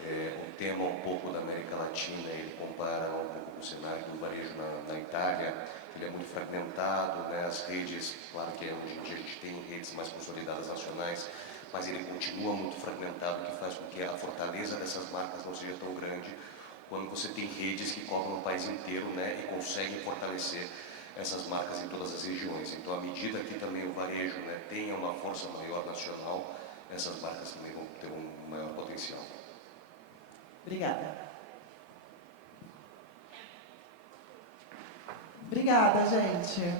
O tema um pouco da América Latina, ele compara um pouco com o cenário do varejo na Itália, ele é muito fragmentado, né, as redes, claro que hoje em dia a gente tem redes mais consolidadas nacionais, mas ele continua muito fragmentado, o que faz com que a fortaleza dessas marcas não seja tão grande quando você tem redes que cobrem o país inteiro, né, e conseguem fortalecer essas marcas em todas as regiões. Então, à medida que também o varejo, né, tenha uma força maior nacional, essas marcas também vão ter um maior potencial. Obrigada. Obrigada, gente.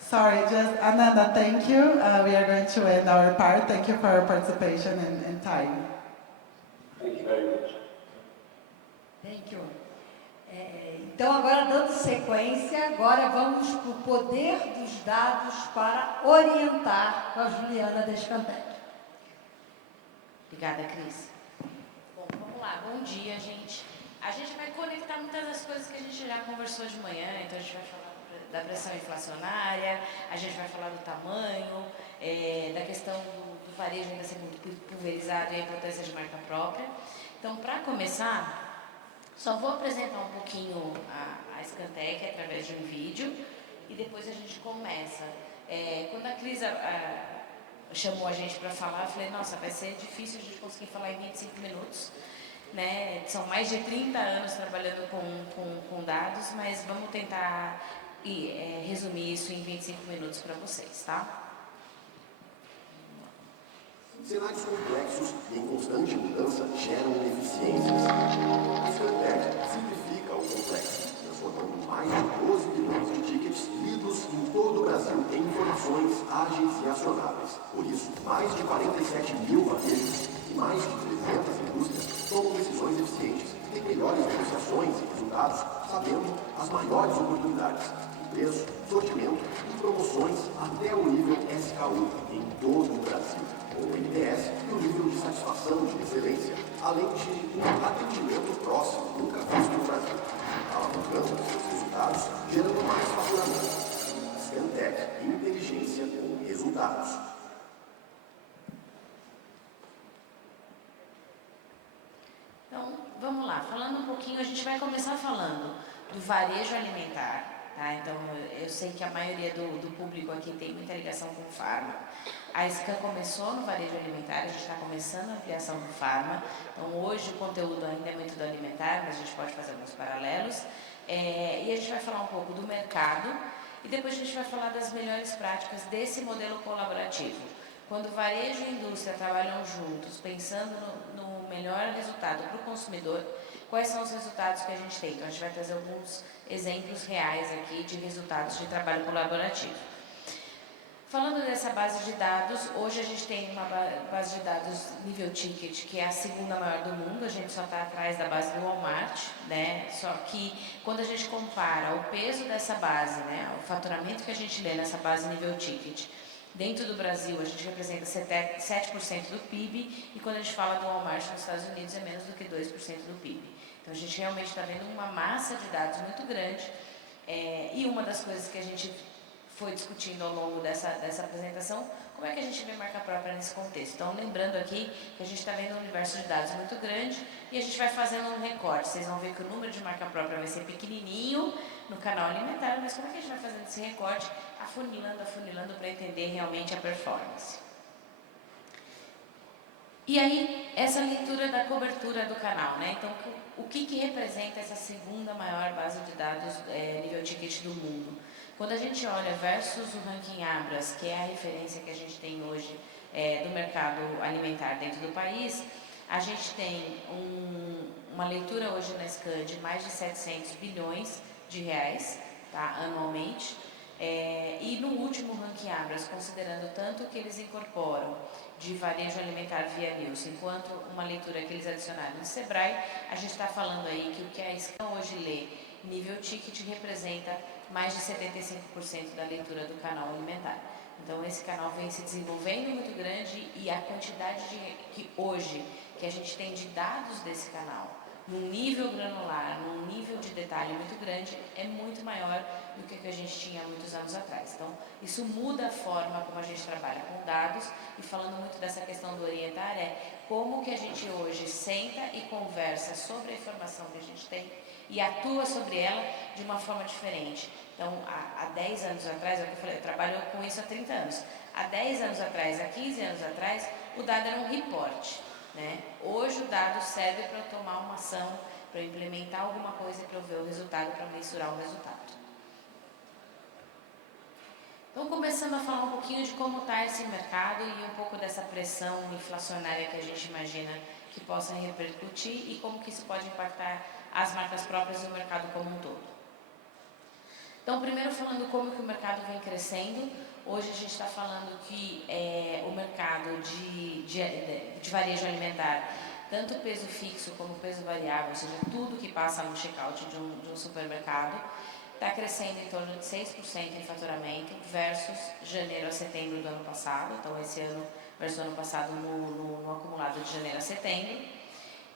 Sorry, just Ananda, thank you. We are going to end our part. Thank you for your participation and time. Thank you very much. Thank you. Então, agora dando sequência, agora vamos para o poder dos dados para orientar com a Juliana Descantec. Obrigada, Cris. Bom, vamos lá. Bom dia, gente. A gente vai conectar muitas das coisas que a gente já conversou de manhã, então a gente vai falar da pressão inflacionária, a gente vai falar do tamanho, da questão do varejo ainda ser muito pulverizado e a importância de marca própria. Então, para começar, só vou apresentar um pouquinho a Scantec através de um vídeo e depois a gente começa. Quando a Cris chamou a gente para falar, eu falei, nossa, vai ser difícil a gente conseguir falar em 25 minutos. Né? São mais de 30 anos trabalhando com dados, mas vamos tentar resumir isso em 25 minutos para vocês, tá? Cenários complexos e em constante mudança geram ineficiências. A Scantec simplifica o complexo, transformando mais de 12 bilhões de tickets lidos em todo o Brasil em informações ágeis e acionáveis. Por isso, mais de 47 mil varejos e mais de 300 indústrias tomam decisões eficientes, têm melhores negociações e resultados, sabendo as maiores oportunidades. Preço, sortimento e promoções até o nível SKU em todo o Brasil. O NPS e o nível de satisfação de excelência, além de um atendimento próximo nunca visto no Brasil, alavancando seus resultados, gerando mais faturamento. Scantec, inteligência com resultados. vamos lá, falando um pouquinho, a gente vai começar falando do varejo alimentar, tá? Então, eu sei que a maioria do público aqui tem muita ligação com farma. A SCAN começou no varejo alimentar, a gente está começando a ampliação do farma. Então, hoje o conteúdo ainda é muito do alimentar, mas a gente pode fazer alguns paralelos. E a gente vai falar um pouco do mercado e depois a gente vai falar das melhores práticas desse modelo colaborativo. Quando varejo e indústria trabalham juntos, pensando no melhor resultado para o consumidor, quais são os resultados que a gente tem? Então, a gente vai trazer alguns exemplos reais aqui de resultados de trabalho colaborativo. Falando dessa base de dados, hoje a gente tem uma base de dados nível ticket, que é a segunda maior do mundo, a gente só está atrás da base do Walmart, né? Só que quando a gente compara o peso dessa base, né, o faturamento que a gente lê nessa base nível ticket, dentro do Brasil a gente representa 7% do PIB, e quando a gente fala do Walmart nos Estados Unidos é menos do que 2% do PIB. Então a gente realmente está vendo uma massa de dados muito grande, e uma das coisas que a gente foi discutindo ao longo dessa apresentação, como é que a gente vê marca própria nesse contexto. Então, lembrando aqui que a gente está vendo um universo de dados muito grande e a gente vai fazendo um recorte. Vocês vão ver que o número de marca própria vai ser pequenininho no canal alimentar, mas como é que a gente vai fazendo esse recorte, afunilando para entender realmente a performance. E aí, essa leitura da cobertura do canal, né? Então, o que representa essa segunda maior base de dados nível ticket do mundo? Quando a gente olha versus o ranking Abras, que é a referência que a gente tem hoje do mercado alimentar dentro do país, a gente tem uma leitura hoje na SCAN de mais de 700 bilhões de reais, tá, anualmente. E no último ranking Abras, considerando tanto que eles incorporam de varejo alimentar via Nielsen, quanto uma leitura que eles adicionaram no Sebrae, a gente está falando aí que o que a SCAN hoje lê nível ticket representa mais de 75% da leitura do canal alimentar. Então, esse canal vem se desenvolvendo muito grande e a quantidade que hoje que a gente tem de dados desse canal, num nível granular, num nível de detalhe muito grande, é muito maior do que a gente tinha há muitos anos atrás. Então, isso muda a forma como a gente trabalha com dados, e falando muito dessa questão do orientar, como que a gente hoje senta e conversa sobre a informação que a gente tem e atua sobre ela de uma forma diferente. Então, há 10 anos atrás, é o que eu falei, eu trabalho com isso há 30 anos. Há 10 anos atrás, há 15 anos atrás, o dado era um reporte, né? Hoje o dado serve para eu tomar uma ação, para eu implementar alguma coisa, para eu ver o resultado, para mensurar o resultado. Então, começando a falar um pouquinho de como está esse mercado e um pouco dessa pressão inflacionária que a gente imagina que possa repercutir e como que isso pode impactar as marcas próprias e o mercado como um todo. Então, primeiro falando como que o mercado vem crescendo. Hoje a gente está falando que o mercado de varejo alimentar, tanto peso fixo como peso variável, ou seja, tudo que passa no checkout de um supermercado, está crescendo em torno de 6% em faturamento versus janeiro a setembro do ano passado. Então, esse ano versus o ano passado no acumulado de janeiro a setembro.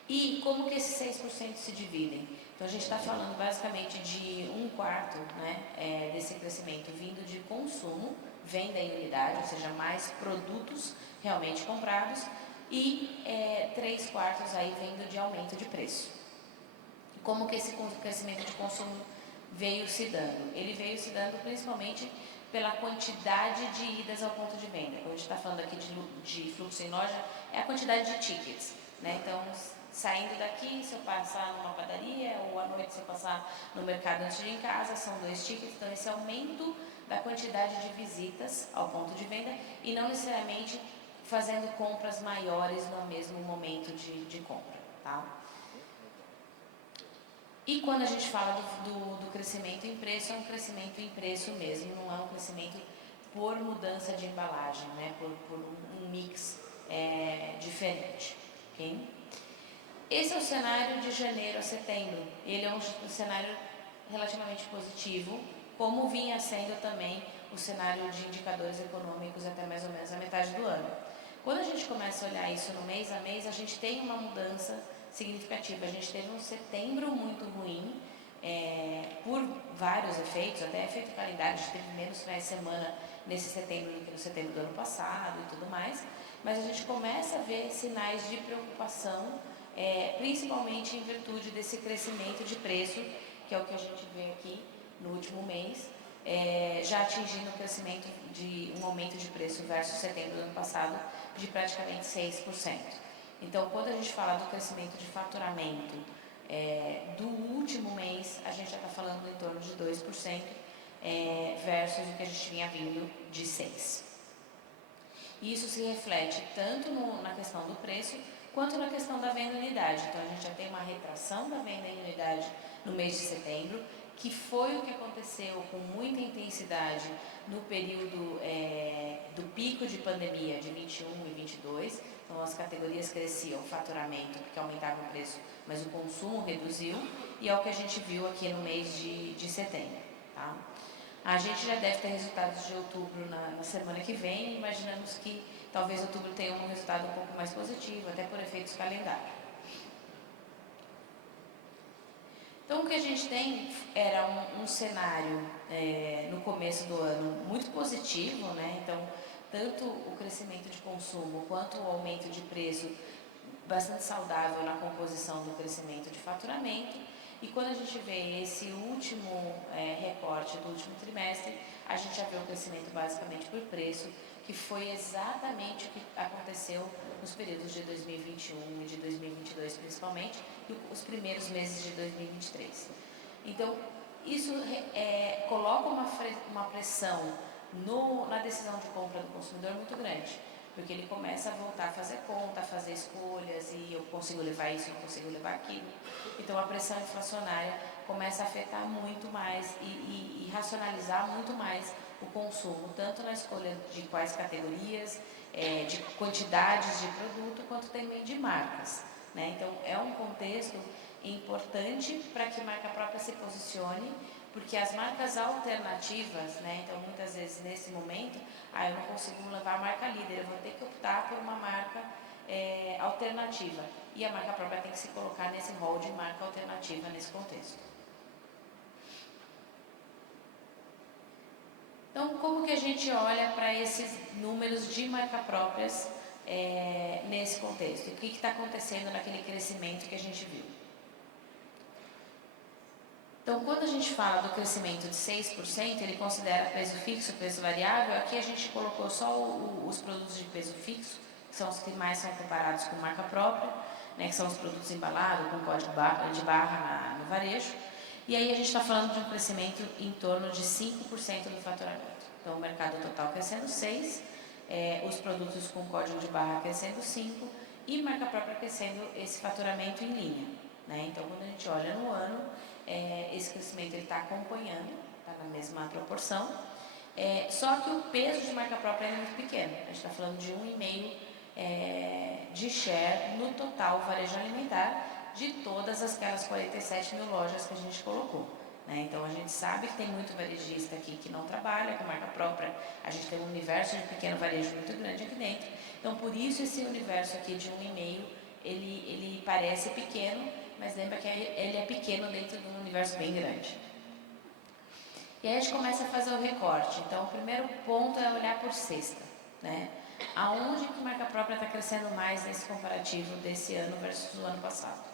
E como que esses 6% se dividem? Então, a gente está falando basicamente de 1/4, né, desse crescimento vindo de consumo, venda em unidade, ou seja, mais produtos realmente comprados, e 3/4 aí vindo de aumento de preço. E como que esse crescimento de consumo veio se dando? Ele veio se dando principalmente pela quantidade de idas ao ponto de venda. Quando a gente está falando aqui de fluxo em loja, é a quantidade de tickets, né? Então, saindo daqui, se eu passar numa padaria, ou à noite se eu passar no mercado antes de ir em casa, são 2 tickets. Então, esse aumento da quantidade de visitas ao ponto de venda e não necessariamente fazendo compras maiores no mesmo momento de compra, tá? E quando a gente fala do crescimento em preço, é um crescimento em preço mesmo, não é um crescimento por mudança de embalagem, né? por um mix diferente, ok? Esse é o cenário de janeiro a setembro. Ele é um cenário relativamente positivo, como vinha sendo também o cenário de indicadores econômicos até mais ou menos a metade do ano. Quando a gente começa a olhar isso no mês a mês, a gente tem uma mudança significativa. A gente teve um setembro muito ruim, por vários efeitos, até efeito calendário, a gente teve menos finais de semana nesse setembro do que no setembro do ano passado e tudo mais, mas a gente começa a ver sinais de preocupação principalmente em virtude desse crescimento de preço, que é o que a gente vê aqui no último mês, já atingindo um aumento de preço versus setembro do ano passado de praticamente 6%. Então, quando a gente fala do crescimento de faturamento do último mês, a gente já está falando em torno de 2%, versus o que a gente vinha vindo de 6%. Isso se reflete tanto na questão do preço, quanto na questão da venda em unidade. Então, a gente já tem uma retração da venda em unidade no mês de setembro, que foi o que aconteceu com muita intensidade no período do pico de pandemia de 21 e 22. Então, as categorias cresciam, o faturamento, porque aumentava o preço, mas o consumo reduziu, e é o que a gente viu aqui no mês de setembro. Tá? A gente já deve ter resultados de outubro na semana que vem, imaginamos que talvez outubro tenha um resultado um pouco mais positivo, até por efeitos calendário. Então, o que a gente tem era um cenário no começo do ano muito positivo, né? Então, tanto o crescimento de consumo quanto o aumento de preço bastante saudável na composição do crescimento de faturamento. E quando a gente vê esse último recorte do último trimestre, a gente já vê um crescimento basicamente por preço, que foi exatamente o que aconteceu nos períodos de 2021 e de 2022 principalmente, e os primeiros meses de 2023. Então, isso coloca uma pressão na decisão de compra do consumidor muito grande, porque ele começa a voltar a fazer conta, a fazer escolhas, e eu consigo levar isso, não consigo levar aquilo. Então, a pressão inflacionária começa a afetar muito mais e racionalizar muito mais o consumo, tanto na escolha de quais categorias, de quantidades de produto, quanto também de marcas, né? Então, é um contexto importante para que a marca própria se posicione, porque as marcas alternativas, né? Então, muitas vezes, nesse momento, eu não consigo levar a marca líder, eu vou ter que optar por uma marca alternativa. E a marca própria tem que se colocar nesse rol de marca alternativa nesse contexto. Então, como que a gente olha para esses números de marca próprias nesse contexto? O que está acontecendo naquele crescimento que a gente viu? Então, quando a gente fala do crescimento de 6%, ele considera preço fixo, preço variável. Aqui a gente colocou só os produtos de peso fixo, que são os que mais são comparados com marca própria, né, que são os produtos embalados, com código de barra no varejo. E aí a gente está falando de um crescimento em torno de 5% do faturamento. Então, o mercado total crescendo 6%, os produtos com código de barra crescendo 5%, e marca própria crescendo esse faturamento em linha, né? Então, quando a gente olha no ano, esse crescimento está acompanhando, está na mesma proporção, só que o peso de marca própria é muito pequeno. A gente está falando de 1,5% de share no total varejo alimentar de todas aquelas 47 mil lojas que a gente colocou, né? Então, a gente sabe que tem muito varejista aqui que não trabalha com marca própria, a gente tem um universo de pequeno varejo muito grande aqui dentro. Então, por isso esse universo aqui de 1,5%, ele parece pequeno, mas lembra que ele é pequeno dentro de um universo bem grande. E aí a gente começa a fazer o recorte. Então, o primeiro ponto é olhar por cesta, né? Aonde que marca própria está crescendo mais nesse comparativo desse ano versus o ano passado?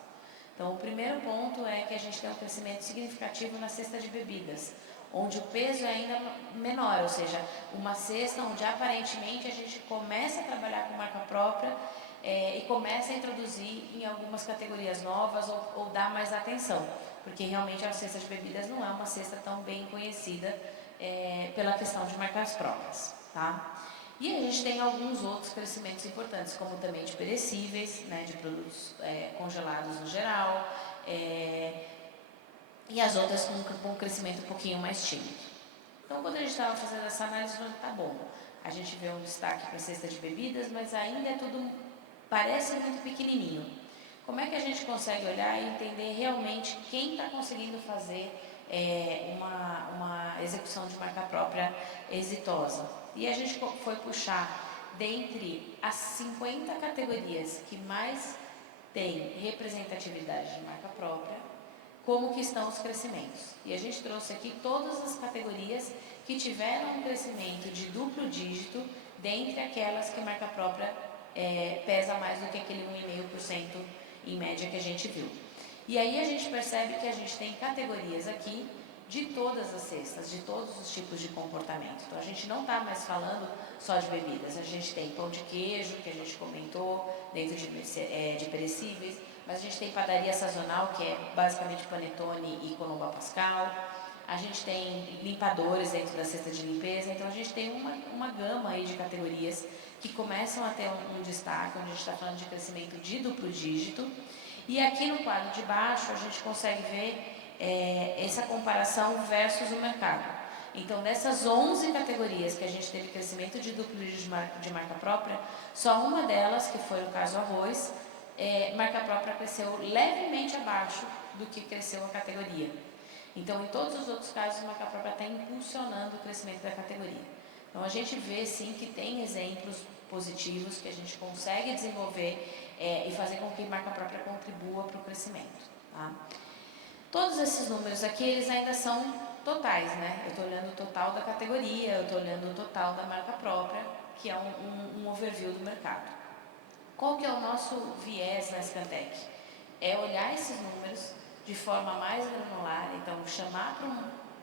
Então, o primeiro ponto é que a gente tem um crescimento significativo na cesta de bebidas, onde o peso é ainda menor, ou seja, uma cesta onde aparentemente a gente começa a trabalhar com marca própria e começa a introduzir em algumas categorias novas ou dar mais atenção, porque realmente a cesta de bebidas não é uma cesta tão bem conhecida pela questão de marcas próprias, tá? E a gente tem alguns outros crescimentos importantes, como também de perecíveis, né, de produtos congelados no geral, e as outras com um crescimento um pouquinho mais tímido. Então, quando a gente estava fazendo essa análise, eu falei, tá bom, a gente vê um destaque para a cesta de bebidas, mas ainda é tudo, parece muito pequenininho. Como é que a gente consegue olhar e entender realmente quem está conseguindo fazer uma execução de marca própria exitosa? E a gente foi puxar dentre as 50 categorias que mais têm representatividade de marca própria, como que estão os crescimentos. E a gente trouxe aqui todas as categorias que tiveram um crescimento de duplo dígito, dentre aquelas que marca própria pesa mais do que aquele 1,5% em média, que a gente viu. E aí a gente percebe que a gente tem categorias aqui de todas as cestas, de todos os tipos de comportamento. Então a gente não está mais falando só de bebidas, a gente tem pão de queijo, que a gente comentou, dentro de perecíveis, mas a gente tem padaria sazonal, que é basicamente panetone e colomba pascal, a gente tem limpadores dentro da cesta de limpeza, então a gente tem uma gama aí de categorias que começam a ter um destaque, onde a gente está falando de crescimento de duplo dígito, e aqui no quadro de baixo a gente consegue ver essa comparação versus o mercado. Então, dessas 11 categorias que a gente teve crescimento de duplo dígito de marca própria, só uma delas, que foi o caso arroz, marca própria cresceu levemente abaixo do que cresceu a categoria. Então, em todos os outros casos, a marca própria está impulsionando o crescimento da categoria. Então, a gente vê, sim, que tem exemplos positivos que a gente consegue desenvolver e fazer com que a marca própria contribua para o crescimento. Tá? Todos esses números aqui, eles ainda são totais, né? Eu estou olhando o total da categoria, eu estou olhando o total da marca própria, que é um overview do mercado. Qual que é o nosso viés na Scantec? É olhar esses números de forma mais granular, então chamar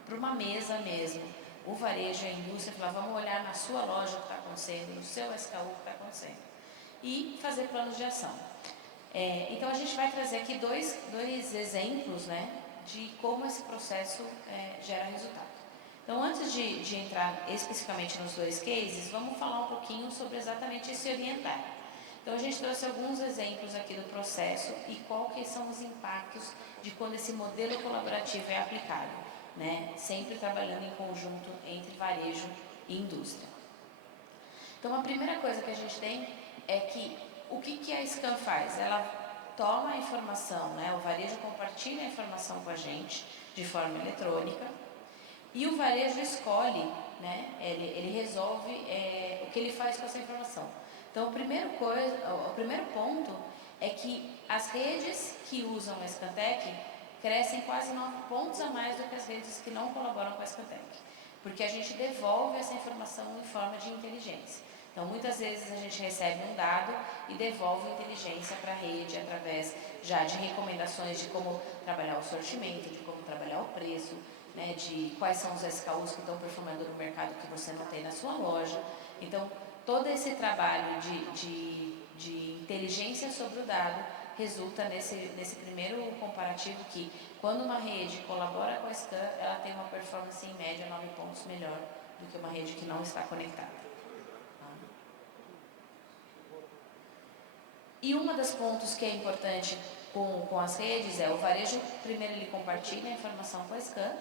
para uma mesa mesmo o varejo e a indústria, falar, vamos olhar na sua loja o que está acontecendo, no seu SKU o que está acontecendo, e fazer planos de ação. Então a gente vai trazer aqui dois exemplos, né, de como esse processo gera resultado. Então, antes de entrar especificamente nos dois cases, vamos falar um pouquinho sobre exatamente esse orientar. Então, a gente trouxe alguns exemplos aqui do processo e qual que são os impactos de quando esse modelo colaborativo é aplicado, né? Sempre trabalhando em conjunto entre varejo e indústria. Então, a primeira coisa que a gente tem é que o que a Scan faz? Ela toma a informação, né? O varejo compartilha a informação com a gente de forma eletrônica e o varejo escolhe, né? Ele resolve o que ele faz com essa informação. Então, o primeiro ponto é que as redes que usam a Scantec crescem quase 9 pontos a mais do que as redes que não colaboram com a Scantec, porque a gente devolve essa informação em forma de inteligência. Então, muitas vezes a gente recebe um dado e devolve inteligência para a rede através já de recomendações de como trabalhar o sortimento, de como trabalhar o preço, né, de quais são os SKUs que estão performando no mercado que você não tem na sua loja. Então, todo esse trabalho de inteligência sobre o dado resulta nesse primeiro comparativo que, quando uma rede colabora com a Scan, ela tem uma performance em média 9 pontos melhor do que uma rede que não está conectada. E uma das pontos que é importante com as redes é o varejo, primeiro ele compartilha a informação com a Scan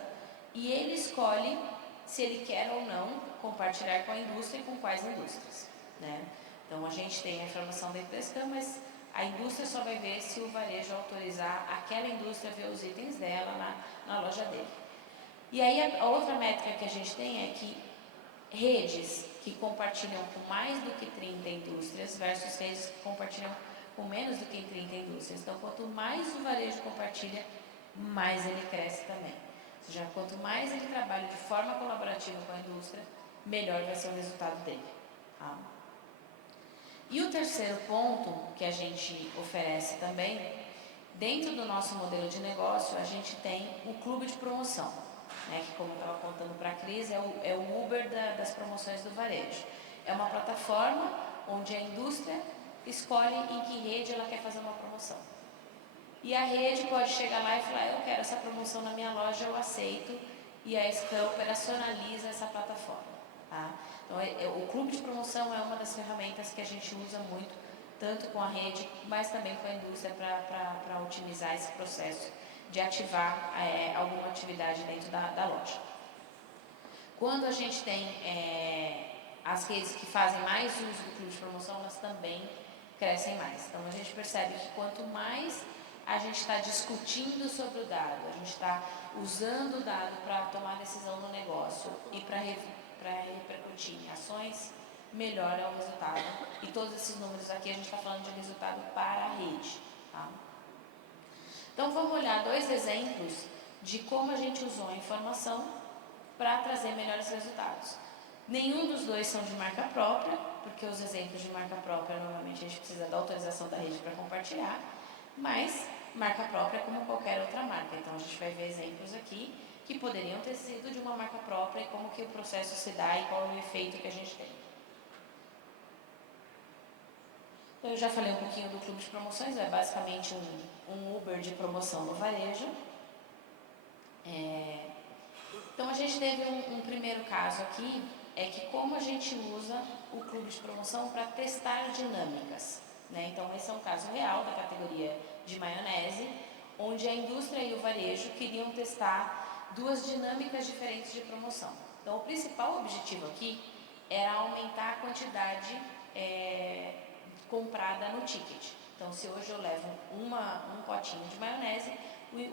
e ele escolhe se ele quer ou não compartilhar com a indústria e com quais indústrias, né? Então a gente tem a informação dentro da Scan, mas a indústria só vai ver se o varejo autorizar aquela indústria a ver os itens dela na loja dele. E aí a outra métrica que a gente tem é que redes que compartilham com mais do que 30 indústrias versus redes que compartilham com menos do que 30 indústrias. Então, quanto mais o varejo compartilha, mais ele cresce também. Ou seja, quanto mais ele trabalha de forma colaborativa com a indústria, melhor vai ser o resultado dele. Tá? E o terceiro ponto que a gente oferece também, dentro do nosso modelo de negócio, a gente tem o clube de promoção, né, que, como eu estava contando para a Cris, é o Uber das promoções do varejo. É uma plataforma onde a indústria escolhe em que rede ela quer fazer uma promoção. E a rede pode chegar lá e falar, eu quero essa promoção na minha loja, eu aceito, e a Scan operacionaliza essa plataforma. Tá? Então, o clube de promoção é uma das ferramentas que a gente usa muito, tanto com a rede, mas também com a indústria, para otimizar esse processo de ativar alguma atividade dentro da loja. Quando a gente tem as redes que fazem mais uso do clube de promoção, elas também crescem mais. Então, a gente percebe que quanto mais a gente está discutindo sobre o dado, a gente está usando o dado para tomar decisão no negócio e para repercutir em ações, melhor é o resultado. E todos esses números aqui a gente está falando de resultado para a rede. Tá? Então, vamos olhar dois exemplos de como a gente usou a informação para trazer melhores resultados. Nenhum dos dois são de marca própria, porque os exemplos de marca própria, normalmente a gente precisa da autorização da rede para compartilhar, Mas marca própria é como qualquer outra marca. Então a gente vai ver exemplos aqui que poderiam ter sido de uma marca própria e como que o processo se dá e qual é o efeito que a gente tem. Então, eu já falei um pouquinho do clube de promoções, é basicamente um Uber de promoção no varejo. Então a gente teve um primeiro caso aqui, é que como a gente usa o clube de promoção para testar dinâmicas, né? Então esse é um caso real da categoria de maionese, onde a indústria e o varejo queriam testar duas dinâmicas diferentes de promoção. Então o principal objetivo aqui era aumentar a quantidade comprada no ticket. Então se hoje eu levo um potinho de maionese,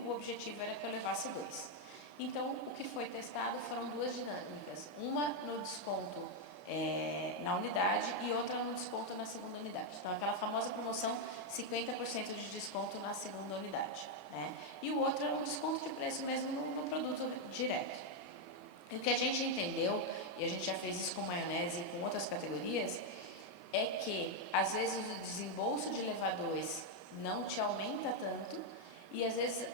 o objetivo era que eu levasse 2. Então, o que foi testado foram duas dinâmicas. Uma no desconto na unidade e outra no desconto na segunda unidade. Então, aquela famosa promoção 50% de desconto na segunda unidade. Né? E o outro era um desconto de preço mesmo no produto direto. E o que a gente entendeu, e a gente já fez isso com maionese e com outras categorias, é que, às vezes, o desembolso de levar 2 não te aumenta tanto e, às vezes,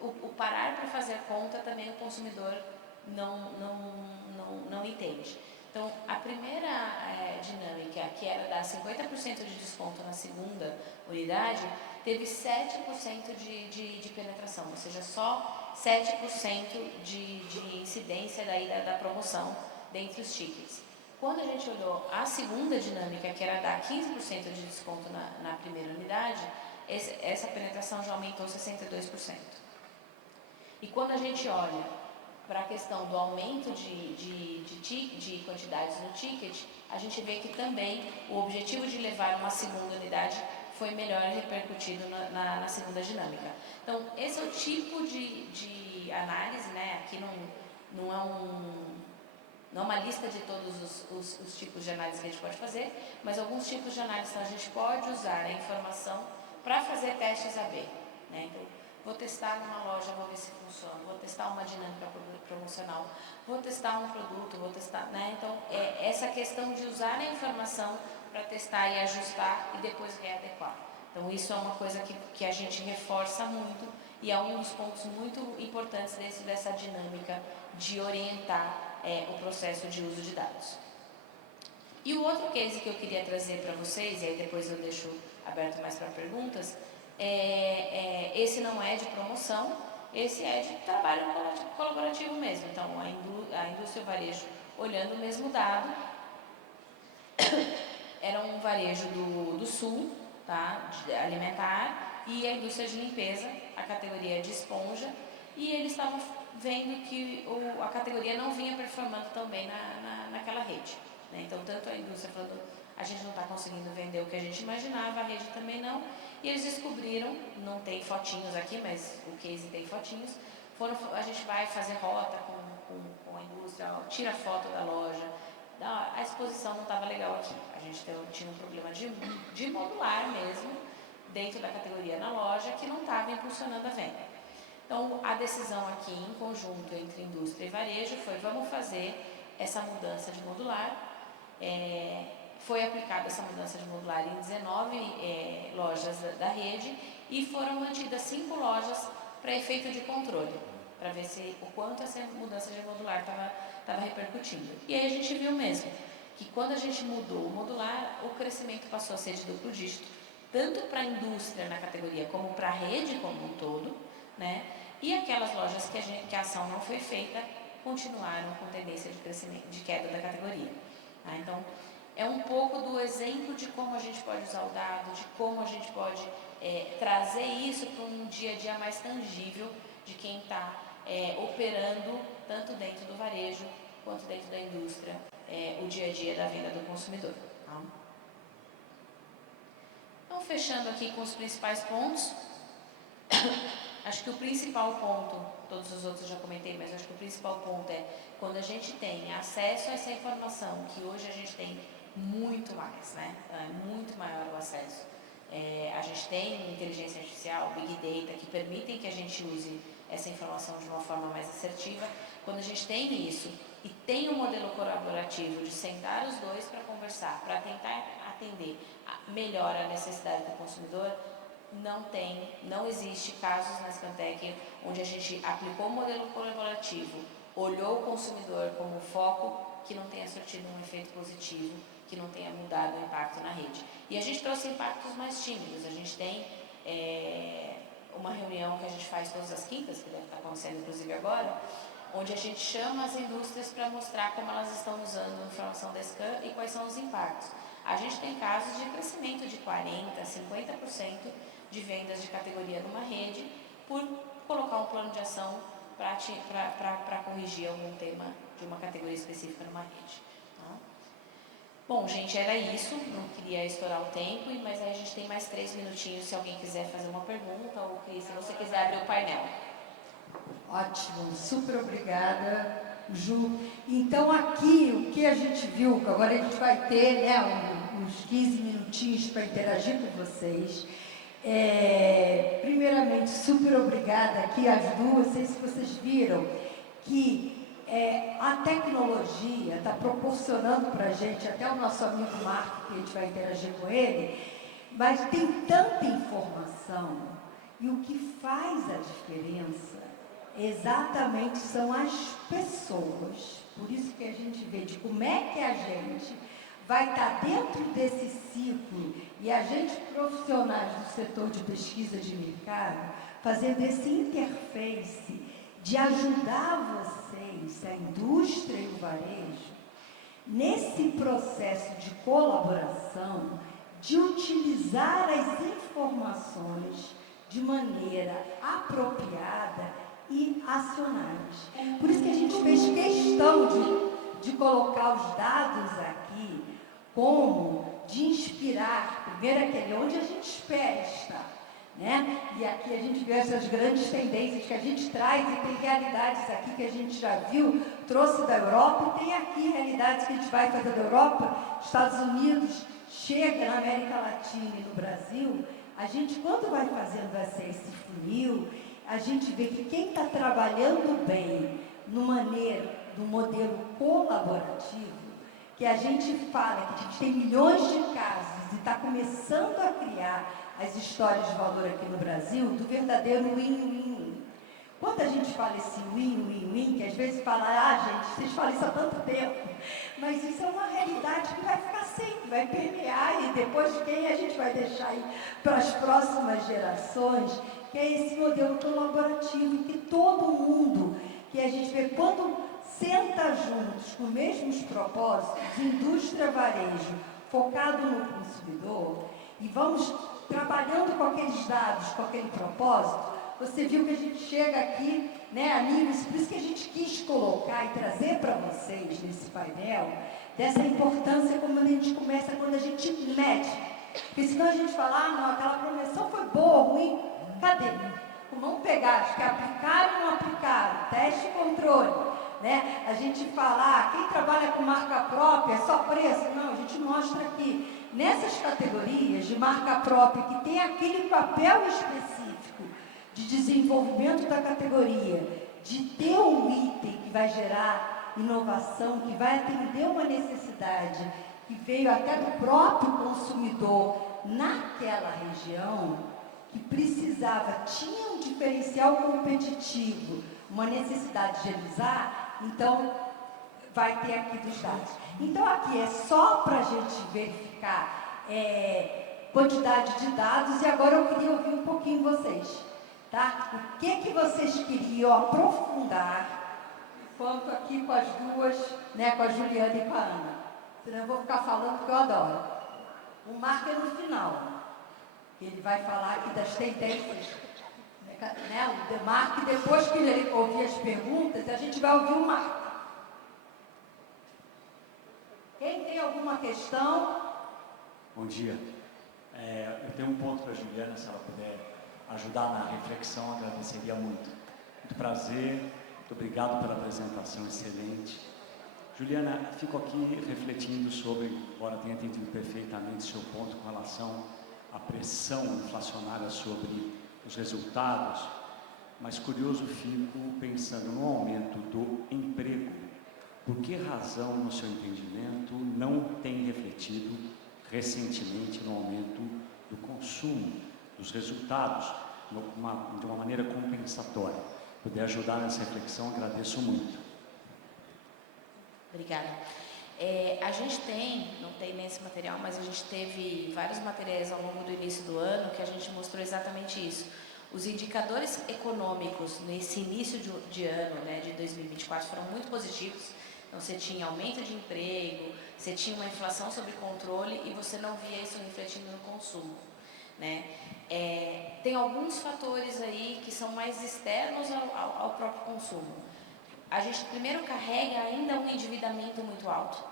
o parar para fazer a conta também o consumidor não entende. Então, a primeira dinâmica, que era dar 50% de desconto na segunda unidade, teve 7% de penetração, ou seja, só 7% de incidência daí da promoção dentre os tickets. Quando a gente olhou a segunda dinâmica, que era dar 15% de desconto na primeira unidade, essa penetração já aumentou 62%. E quando a gente olha para a questão do aumento de quantidades no ticket, a gente vê que também o objetivo de levar uma segunda unidade foi melhor repercutido na segunda dinâmica. Então, esse é o tipo de análise, né? Aqui não é uma lista de todos os tipos de análise que a gente pode fazer, mas alguns tipos de análise a gente pode usar a informação para fazer testes AB. Né? Então, vou testar numa loja, vou ver se funciona, vou testar uma dinâmica promocional, vou testar um produto, vou testar, né? Então, essa questão de usar a informação para testar e ajustar e depois readequar. Então, isso é uma coisa que a gente reforça muito e é um dos pontos muito importantes dessa dinâmica de orientar o processo de uso de dados. E o outro case que eu queria trazer para vocês, e aí depois eu deixo aberto mais para perguntas, esse não é de promoção, esse é de trabalho colaborativo mesmo. Então, a indústria e o varejo olhando o mesmo dado, era um varejo do sul, tá, alimentar, e a indústria de limpeza, a categoria de esponja, e eles estavam vendo que a categoria não vinha performando tão bem naquela rede. Né? Então, tanto a indústria falando, a gente não está conseguindo vender o que a gente imaginava, a rede também não, e eles descobriram, não tem fotinhos aqui, mas o case tem fotinhos, a gente vai fazer rota com a indústria, tira foto da loja, a exposição não estava legal aqui, a gente tinha um problema de modular mesmo, dentro da categoria na loja, que não estava impulsionando a venda. Então, a decisão aqui em conjunto entre indústria e varejo foi: vamos fazer essa mudança de modular. Foi aplicada essa mudança de modular em 19 lojas da rede e foram mantidas 5 lojas para efeito de controle, para ver o quanto essa mudança de modular estava repercutindo. E aí a gente viu mesmo que quando a gente mudou o modular, o crescimento passou a ser de duplo dígito, tanto para a indústria na categoria como para a rede como um todo, né? E aquelas lojas que a ação não foi feita continuaram com tendência de crescimento, de queda da categoria. Tá? Então, é um pouco do exemplo de como a gente pode usar o dado, de como a gente pode trazer isso para um dia a dia mais tangível de quem está operando tanto dentro do varejo quanto dentro da indústria, o dia a dia da venda do consumidor. Tá? Então, fechando aqui com os principais pontos, acho que o principal ponto, todos os outros eu já comentei, mas acho que o principal ponto é quando a gente tem acesso a essa informação, que hoje a gente tem muito mais, né? É muito maior o acesso. A gente tem inteligência artificial, Big Data, que permitem que a gente use essa informação de uma forma mais assertiva. Quando a gente tem isso e tem um modelo colaborativo de sentar os dois para conversar, para tentar atender melhor a necessidade do consumidor, não existe casos na Scantec onde a gente aplicou o modelo colaborativo, olhou o consumidor como foco, que não tenha surtido um efeito positivo, que não tenha mudado o impacto na rede. E a gente trouxe impactos mais tímidos. A gente tem uma reunião que a gente faz todas as quintas, que deve estar acontecendo inclusive agora, onde a gente chama as indústrias para mostrar como elas estão usando a informação da Scan e quais são os impactos. A gente tem casos de crescimento de 40%, 50% de vendas de categoria numa rede por colocar um plano de ação para corrigir algum tema de uma categoria específica numa rede. Tá? Bom, gente, era isso. Não queria estourar o tempo, mas aí a gente tem mais 3 minutinhos se alguém quiser fazer uma pergunta ou se você quiser abrir o painel. Ótimo, super obrigada, Ju. Então aqui, o que a gente viu, que agora a gente vai ter, né, uns 15 minutinhos para interagir com vocês. Primeiramente, super obrigada aqui às duas. Não sei se vocês viram que a tecnologia está proporcionando para a gente, até o nosso amigo Marco, que a gente vai interagir com ele, mas tem tanta informação e o que faz a diferença exatamente são as pessoas. Por isso que a gente vê de como é que a gente vai estar dentro desse ciclo e a gente, profissionais do setor de pesquisa de mercado, fazendo esse interface de ajudar vocês, a indústria e o varejo, nesse processo de colaboração, de utilizar as informações de maneira apropriada e acionáveis. Por isso que a gente fez questão de colocar os dados aqui como de inspirar, primeiro aquele onde a gente espera estar, né? E aqui a gente vê essas grandes tendências que a gente traz e tem realidades aqui que a gente já viu, trouxe da Europa e tem aqui realidades que a gente vai fazer da Europa, Estados Unidos, chega na América Latina e no Brasil. A gente, quando vai fazendo esse funil, a gente vê que quem está trabalhando bem no modelo colaborativo, que a gente fala que a gente tem milhões de casos e está começando a criar as histórias de valor aqui no Brasil, do verdadeiro win-win-win. Quando a gente fala esse win-win-win, que às vezes fala, gente, vocês falam isso há tanto tempo, mas isso é uma realidade que vai ficar sempre, vai permear, e depois quem a gente vai deixar aí para as próximas gerações, que é esse modelo colaborativo, que todo mundo, que a gente vê quando senta juntos com os mesmos propósitos, indústria, varejo, focado no consumidor, e vamos trabalhando com aqueles dados, com aquele propósito. Você viu que a gente chega aqui, né, a níveis, por isso que a gente quis colocar e trazer para vocês nesse painel, dessa importância como a gente começa quando a gente mede. Porque senão a gente fala, não, aquela promoção foi boa, ruim, cadê? Vamos pegar os que aplicaram e não aplicaram, teste e controle, né? A gente fala, quem trabalha com marca própria é só preço? Não, a gente mostra aqui, nessas categorias de marca própria, que tem aquele papel específico de desenvolvimento da categoria, de ter um item que vai gerar inovação, que vai atender uma necessidade que veio até do próprio consumidor naquela região, que precisava, tinha um diferencial competitivo, uma necessidade de usar, então vai ter aqui dos dados. Então aqui é só para a gente verificar quantidade de dados, e agora eu queria ouvir um pouquinho vocês, tá? O que vocês queriam aprofundar, quanto aqui com as duas, né, com a Juliana e com a Ana. Senão eu vou ficar falando porque eu adoro. O Marco é no final. Ele vai falar aqui das tendências, né, o Demarco, e depois que ele ouvir as perguntas, a gente vai ouvir o Marco. Quem tem alguma questão? Bom dia. Eu tenho um ponto para a Juliana, se ela puder ajudar na reflexão, agradeceria muito. Muito prazer, muito obrigado pela apresentação excelente. Juliana, fico aqui refletindo sobre, embora tenha entendido perfeitamente seu ponto com relação à pressão inflacionária sobre os resultados, mas curioso fico pensando no aumento do emprego. Por que razão, no seu entendimento, não tem refletido recentemente no aumento do consumo? dos resultados de uma maneira compensatória. Puder ajudar nessa reflexão, agradeço muito. Obrigada. A gente não tem nesse material, mas a gente teve vários materiais ao longo do início do ano que a gente mostrou exatamente isso. Os indicadores econômicos nesse início de ano, né, de 2024, foram muito positivos. Então, você tinha aumento de emprego, você tinha uma inflação sob controle e você não via isso refletindo no consumo, né? Tem alguns fatores aí que são mais externos ao próprio consumo. A gente primeiro carrega ainda um endividamento muito alto.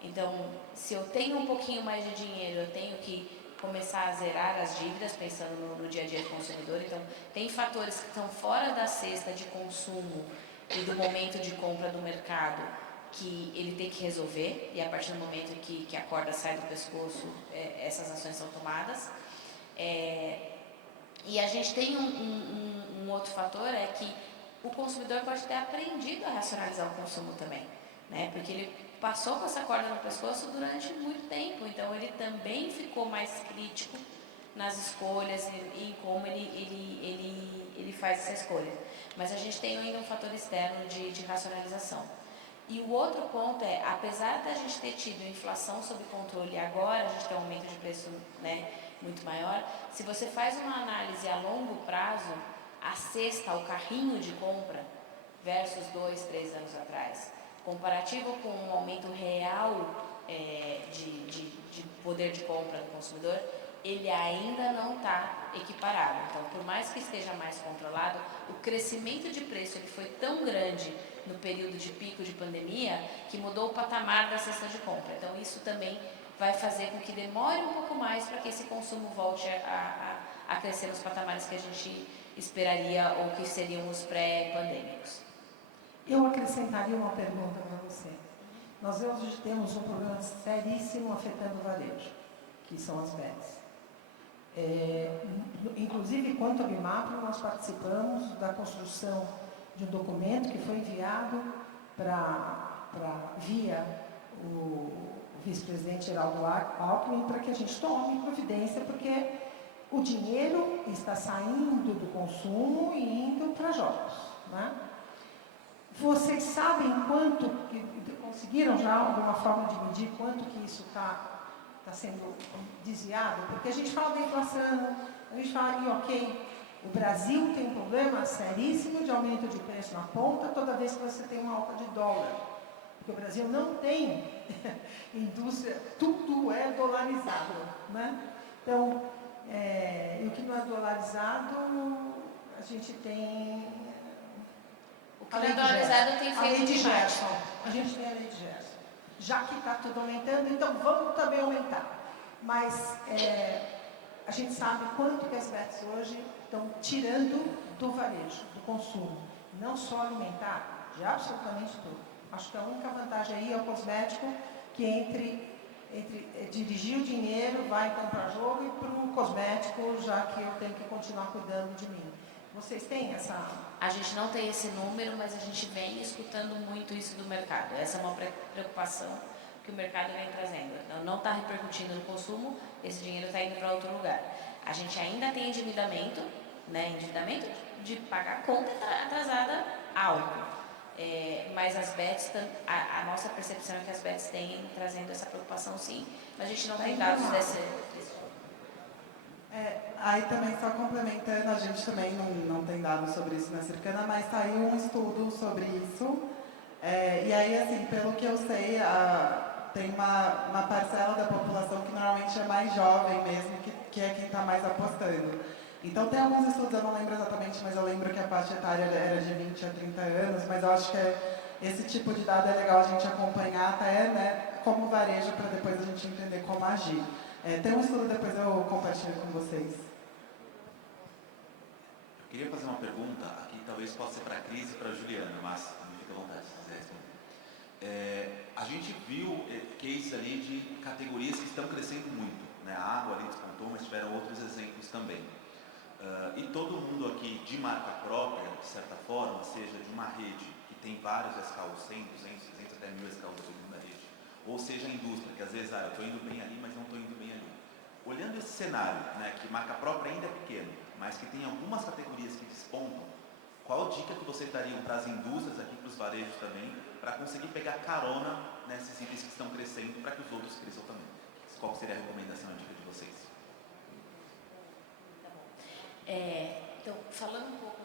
Então, se eu tenho um pouquinho mais de dinheiro, eu tenho que começar a zerar as dívidas, pensando no dia a dia do consumidor. Então, tem fatores que estão fora da cesta de consumo e do momento de compra do mercado que ele tem que resolver, e a partir do momento que a corda sai do pescoço, essas ações são tomadas. E a gente tem um outro fator, é que o consumidor pode ter aprendido a racionalizar o consumo também, né? Porque ele passou com essa corda no pescoço durante muito tempo, então ele também ficou mais crítico nas escolhas e em como ele faz essa escolha. Mas a gente tem ainda um fator externo de racionalização. E o outro ponto é, apesar da gente ter tido inflação sob controle e agora a gente tem um aumento de preço, né, muito maior, se você faz uma análise a longo prazo, a cesta, o carrinho de compra versus 2, 3 anos atrás, comparativo com um aumento real de poder de compra do consumidor, ele ainda não está equiparado. Então, por mais que esteja mais controlado, o crescimento de preço ele foi tão grande no período de pico de pandemia que mudou o patamar da cesta de compra. Então, isso também vai fazer com que demore um pouco mais para que esse consumo volte a crescer nos patamares que a gente esperaria ou que seriam os pré-pandêmicos. Eu acrescentaria uma pergunta para você. Nós hoje temos um problema seríssimo afetando o varejo, que são as bets. Inclusive, quanto ao BIMAPRO, nós participamos da construção de um documento que foi enviado via o vice-presidente Geraldo Alckmin para que a gente tome providência, porque o dinheiro está saindo do consumo e indo para jogos, né? Vocês sabem quanto, conseguiram já alguma forma de medir quanto que isso está sendo desviado? Porque a gente fala da inflação, a gente fala, e ok, o Brasil tem um problema seríssimo de aumento de preço na ponta toda vez que você tem uma alta de dólar. Porque o Brasil não tem indústria, tudo é dolarizado, né? Então, e o que não é dolarizado, a gente tem... O que não é dolarizado tem feito de Gerson. A gente tem a lei de Gerson. Já que está tudo aumentando, então vamos também aumentar. Mas a gente sabe quanto que as bets hoje estão tirando do varejo, do consumo. Não só alimentar, de absolutamente tudo. Acho que a única vantagem aí é o cosmético, que entre dirigir o dinheiro, vai comprar jogo, e para o cosmético, já que eu tenho que continuar cuidando de mim. Vocês têm essa... A gente não tem esse número, mas a gente vem escutando muito isso do mercado. Essa é uma preocupação que o mercado vem trazendo. Então, não está repercutindo no consumo, esse dinheiro está indo para outro lugar. A gente ainda tem endividamento, né? Endividamento de pagar conta atrasada alto. Mas as bets, a nossa percepção é que as bets têm trazendo essa preocupação, sim, mas a gente não tem dados desse. Aí também, só complementando, a gente também não tem dados sobre isso na Circana, mas saiu um estudo sobre isso. E aí, assim, pelo que eu sei, tem uma parcela da população que normalmente é mais jovem mesmo, que é quem está mais apostando. Então, tem alguns estudos, eu não lembro exatamente, mas eu lembro que a faixa etária era de 20 a 30 anos, mas eu acho que esse tipo de dado é legal a gente acompanhar até, né, como varejo, para depois a gente entender como agir. Tem um estudo, depois eu compartilho com vocês. Eu queria fazer uma pergunta, aqui talvez possa ser para a Cris e para a Juliana, mas me fica à vontade se quiser responder. A gente viu cases ali de categorias que estão crescendo muito, né? A água ali despontou, mas tiveram outros exemplos também. E todo mundo aqui de marca própria, de certa forma, seja de uma rede que tem vários SKUs, 100, 200, 300 até 1000 SKUs na rede, ou seja a indústria, que às vezes eu estou indo bem ali, mas não estou indo bem ali. olhando esse cenário, né, que marca própria ainda é pequeno, mas que tem algumas categorias que despontam, qual dica que vocês dariam para as indústrias aqui, para os varejos também, para conseguir pegar carona nesses itens que estão crescendo, para que os outros cresçam também? Qual seria a recomendação, a dica de vocês? Então, falando um pouco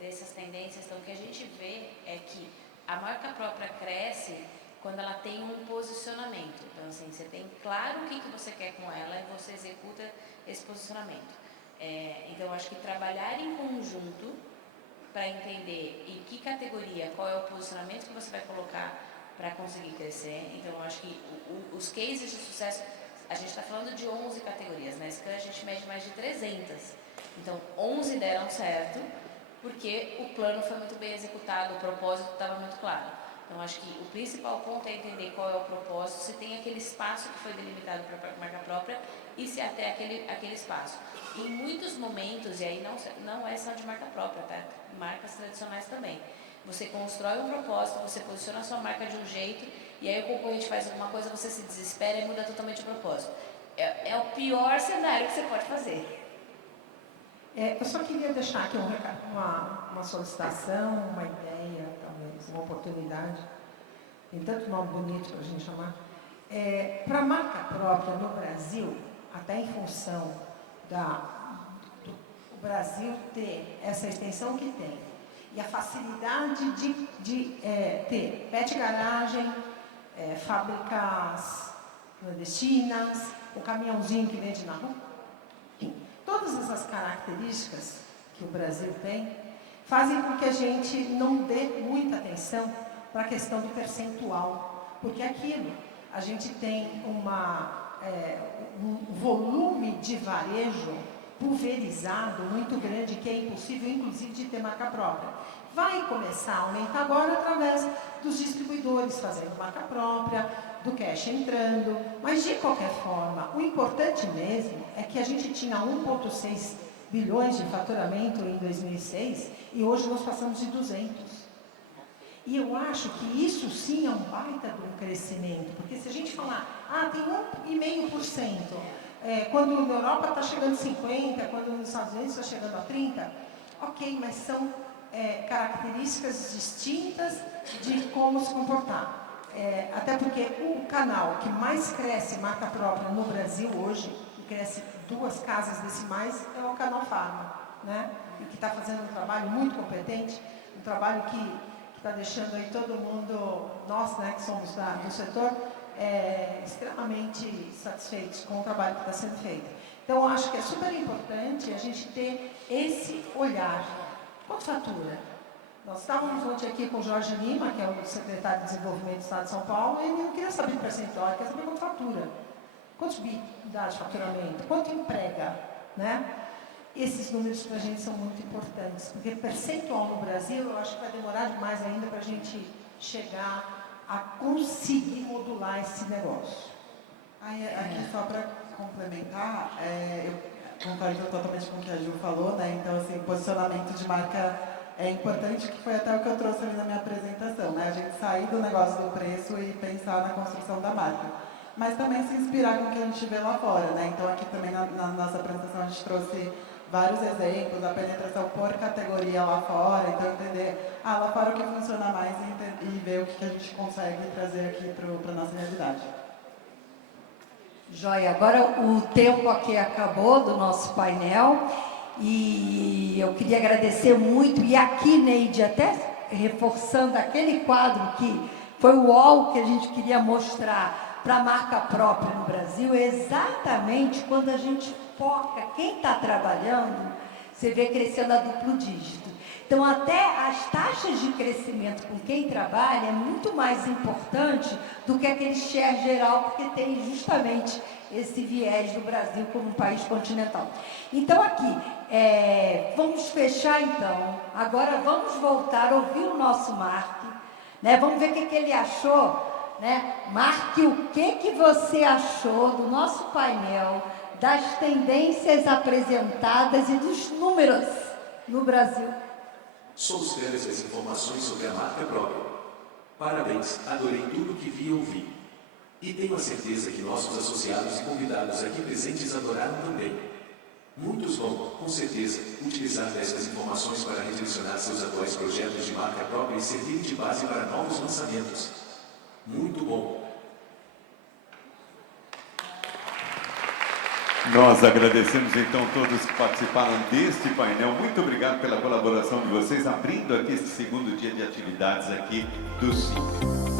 dessas tendências, então, o que a gente vê é que a marca própria cresce quando ela tem um posicionamento. Então, assim, você tem claro o que você quer com ela e você executa esse posicionamento. Então, acho que trabalhar em conjunto para entender em que categoria, qual é o posicionamento que você vai colocar para conseguir crescer. Então, acho que os cases de sucesso, a gente está falando de 11 categorias, na Scan a gente mede mais de 300. Então, 11 deram certo, porque o plano foi muito bem executado, o propósito estava muito claro. Então, acho que o principal ponto é entender qual é o propósito, se tem aquele espaço que foi delimitado para a marca própria e se até aquele espaço. Em muitos momentos, e aí não é só de marca própria, tá? Marcas tradicionais também. Você constrói um propósito, você posiciona a sua marca de um jeito, e aí o concorrente faz alguma coisa, você se desespera e muda totalmente o propósito. É o pior cenário que você pode fazer. Eu só queria deixar aqui uma solicitação, uma ideia, talvez, uma oportunidade. Tem tanto nome bonito para a gente chamar. Para a marca própria no Brasil, até em função do Brasil ter essa extensão que tem, e a facilidade de ter pet garagem, fábricas clandestinas, o caminhãozinho que vende na rua, enfim, todas essas características que o Brasil tem fazem com que a gente não dê muita atenção para a questão do percentual, porque aquilo, a gente tem um volume de varejo pulverizado muito grande, que é impossível, inclusive, de ter marca própria. Vai começar a aumentar agora através dos distribuidores fazendo marca própria, do cash entrando, mas de qualquer forma, o importante mesmo é que a gente tinha 1,6 bilhões de faturamento em 2006 e hoje nós passamos de 200. E eu acho que isso sim é um baita de um crescimento, porque se a gente falar, tem 1,5%, quando na Europa está chegando a 50%, quando nos Estados Unidos está chegando a 30%, ok, mas são características distintas de como se comportar. Até porque o canal que mais cresce marca própria no Brasil hoje, e cresce 2 casas decimais, é o canal Farma, né? E que está fazendo um trabalho muito competente, um trabalho que está deixando aí todo mundo, nós, né, que somos do setor, extremamente satisfeitos com o trabalho que está sendo feito. Então, eu acho que é super importante a gente ter esse olhar. Quanto fatura? Nós estávamos ontem aqui com o Jorge Lima, que é o secretário de Desenvolvimento do Estado de São Paulo, e ele não queria saber percentual, ele queria saber quanto fatura. Quantos bi dá de faturamento? Quanto emprega? Né? Esses números para a gente são muito importantes, porque percentual no Brasil, eu acho que vai demorar demais ainda para a gente chegar a conseguir modular esse negócio. Aqui só para complementar, eu concordo totalmente com o que a Ju falou, né? Então, assim, posicionamento de marca é importante, que foi até o que eu trouxe ali na minha apresentação, né? A gente sair do negócio do preço e pensar na construção da marca. Mas também se inspirar com o que a gente vê lá fora, né? Então, aqui também na nossa apresentação a gente trouxe vários exemplos, a penetração por categoria lá fora, então entender, lá fora o que funciona mais e ver o que a gente consegue trazer aqui para a nossa realidade. Joia, agora o tempo aqui acabou do nosso painel e eu queria agradecer muito, e aqui, Neide, até reforçando aquele quadro que foi o UOL que a gente queria mostrar para a marca própria no Brasil, exatamente quando a gente foca quem está trabalhando, você vê crescendo a duplo dígito. Então, até as taxas de crescimento com quem trabalha é muito mais importante do que aquele share geral, porque tem justamente esse viés do Brasil como um país continental. Então, aqui, vamos fechar, então. Agora, vamos voltar a ouvir o nosso Mark, né? Vamos ver o que ele achou, né? Mark, o que você achou do nosso painel, das tendências apresentadas e dos números no Brasil? Somos férias as informações sobre a marca própria. Parabéns, adorei tudo que vi e ouvi. E tenho a certeza que nossos associados e convidados aqui presentes adoraram também. Muitos vão, com certeza, utilizar destas informações para redirecionar seus atuais projetos de marca própria e servir de base para novos lançamentos. Muito bom! Nós agradecemos então todos que participaram deste painel. Muito obrigado pela colaboração de vocês, abrindo aqui este segundo dia de atividades aqui do CIP.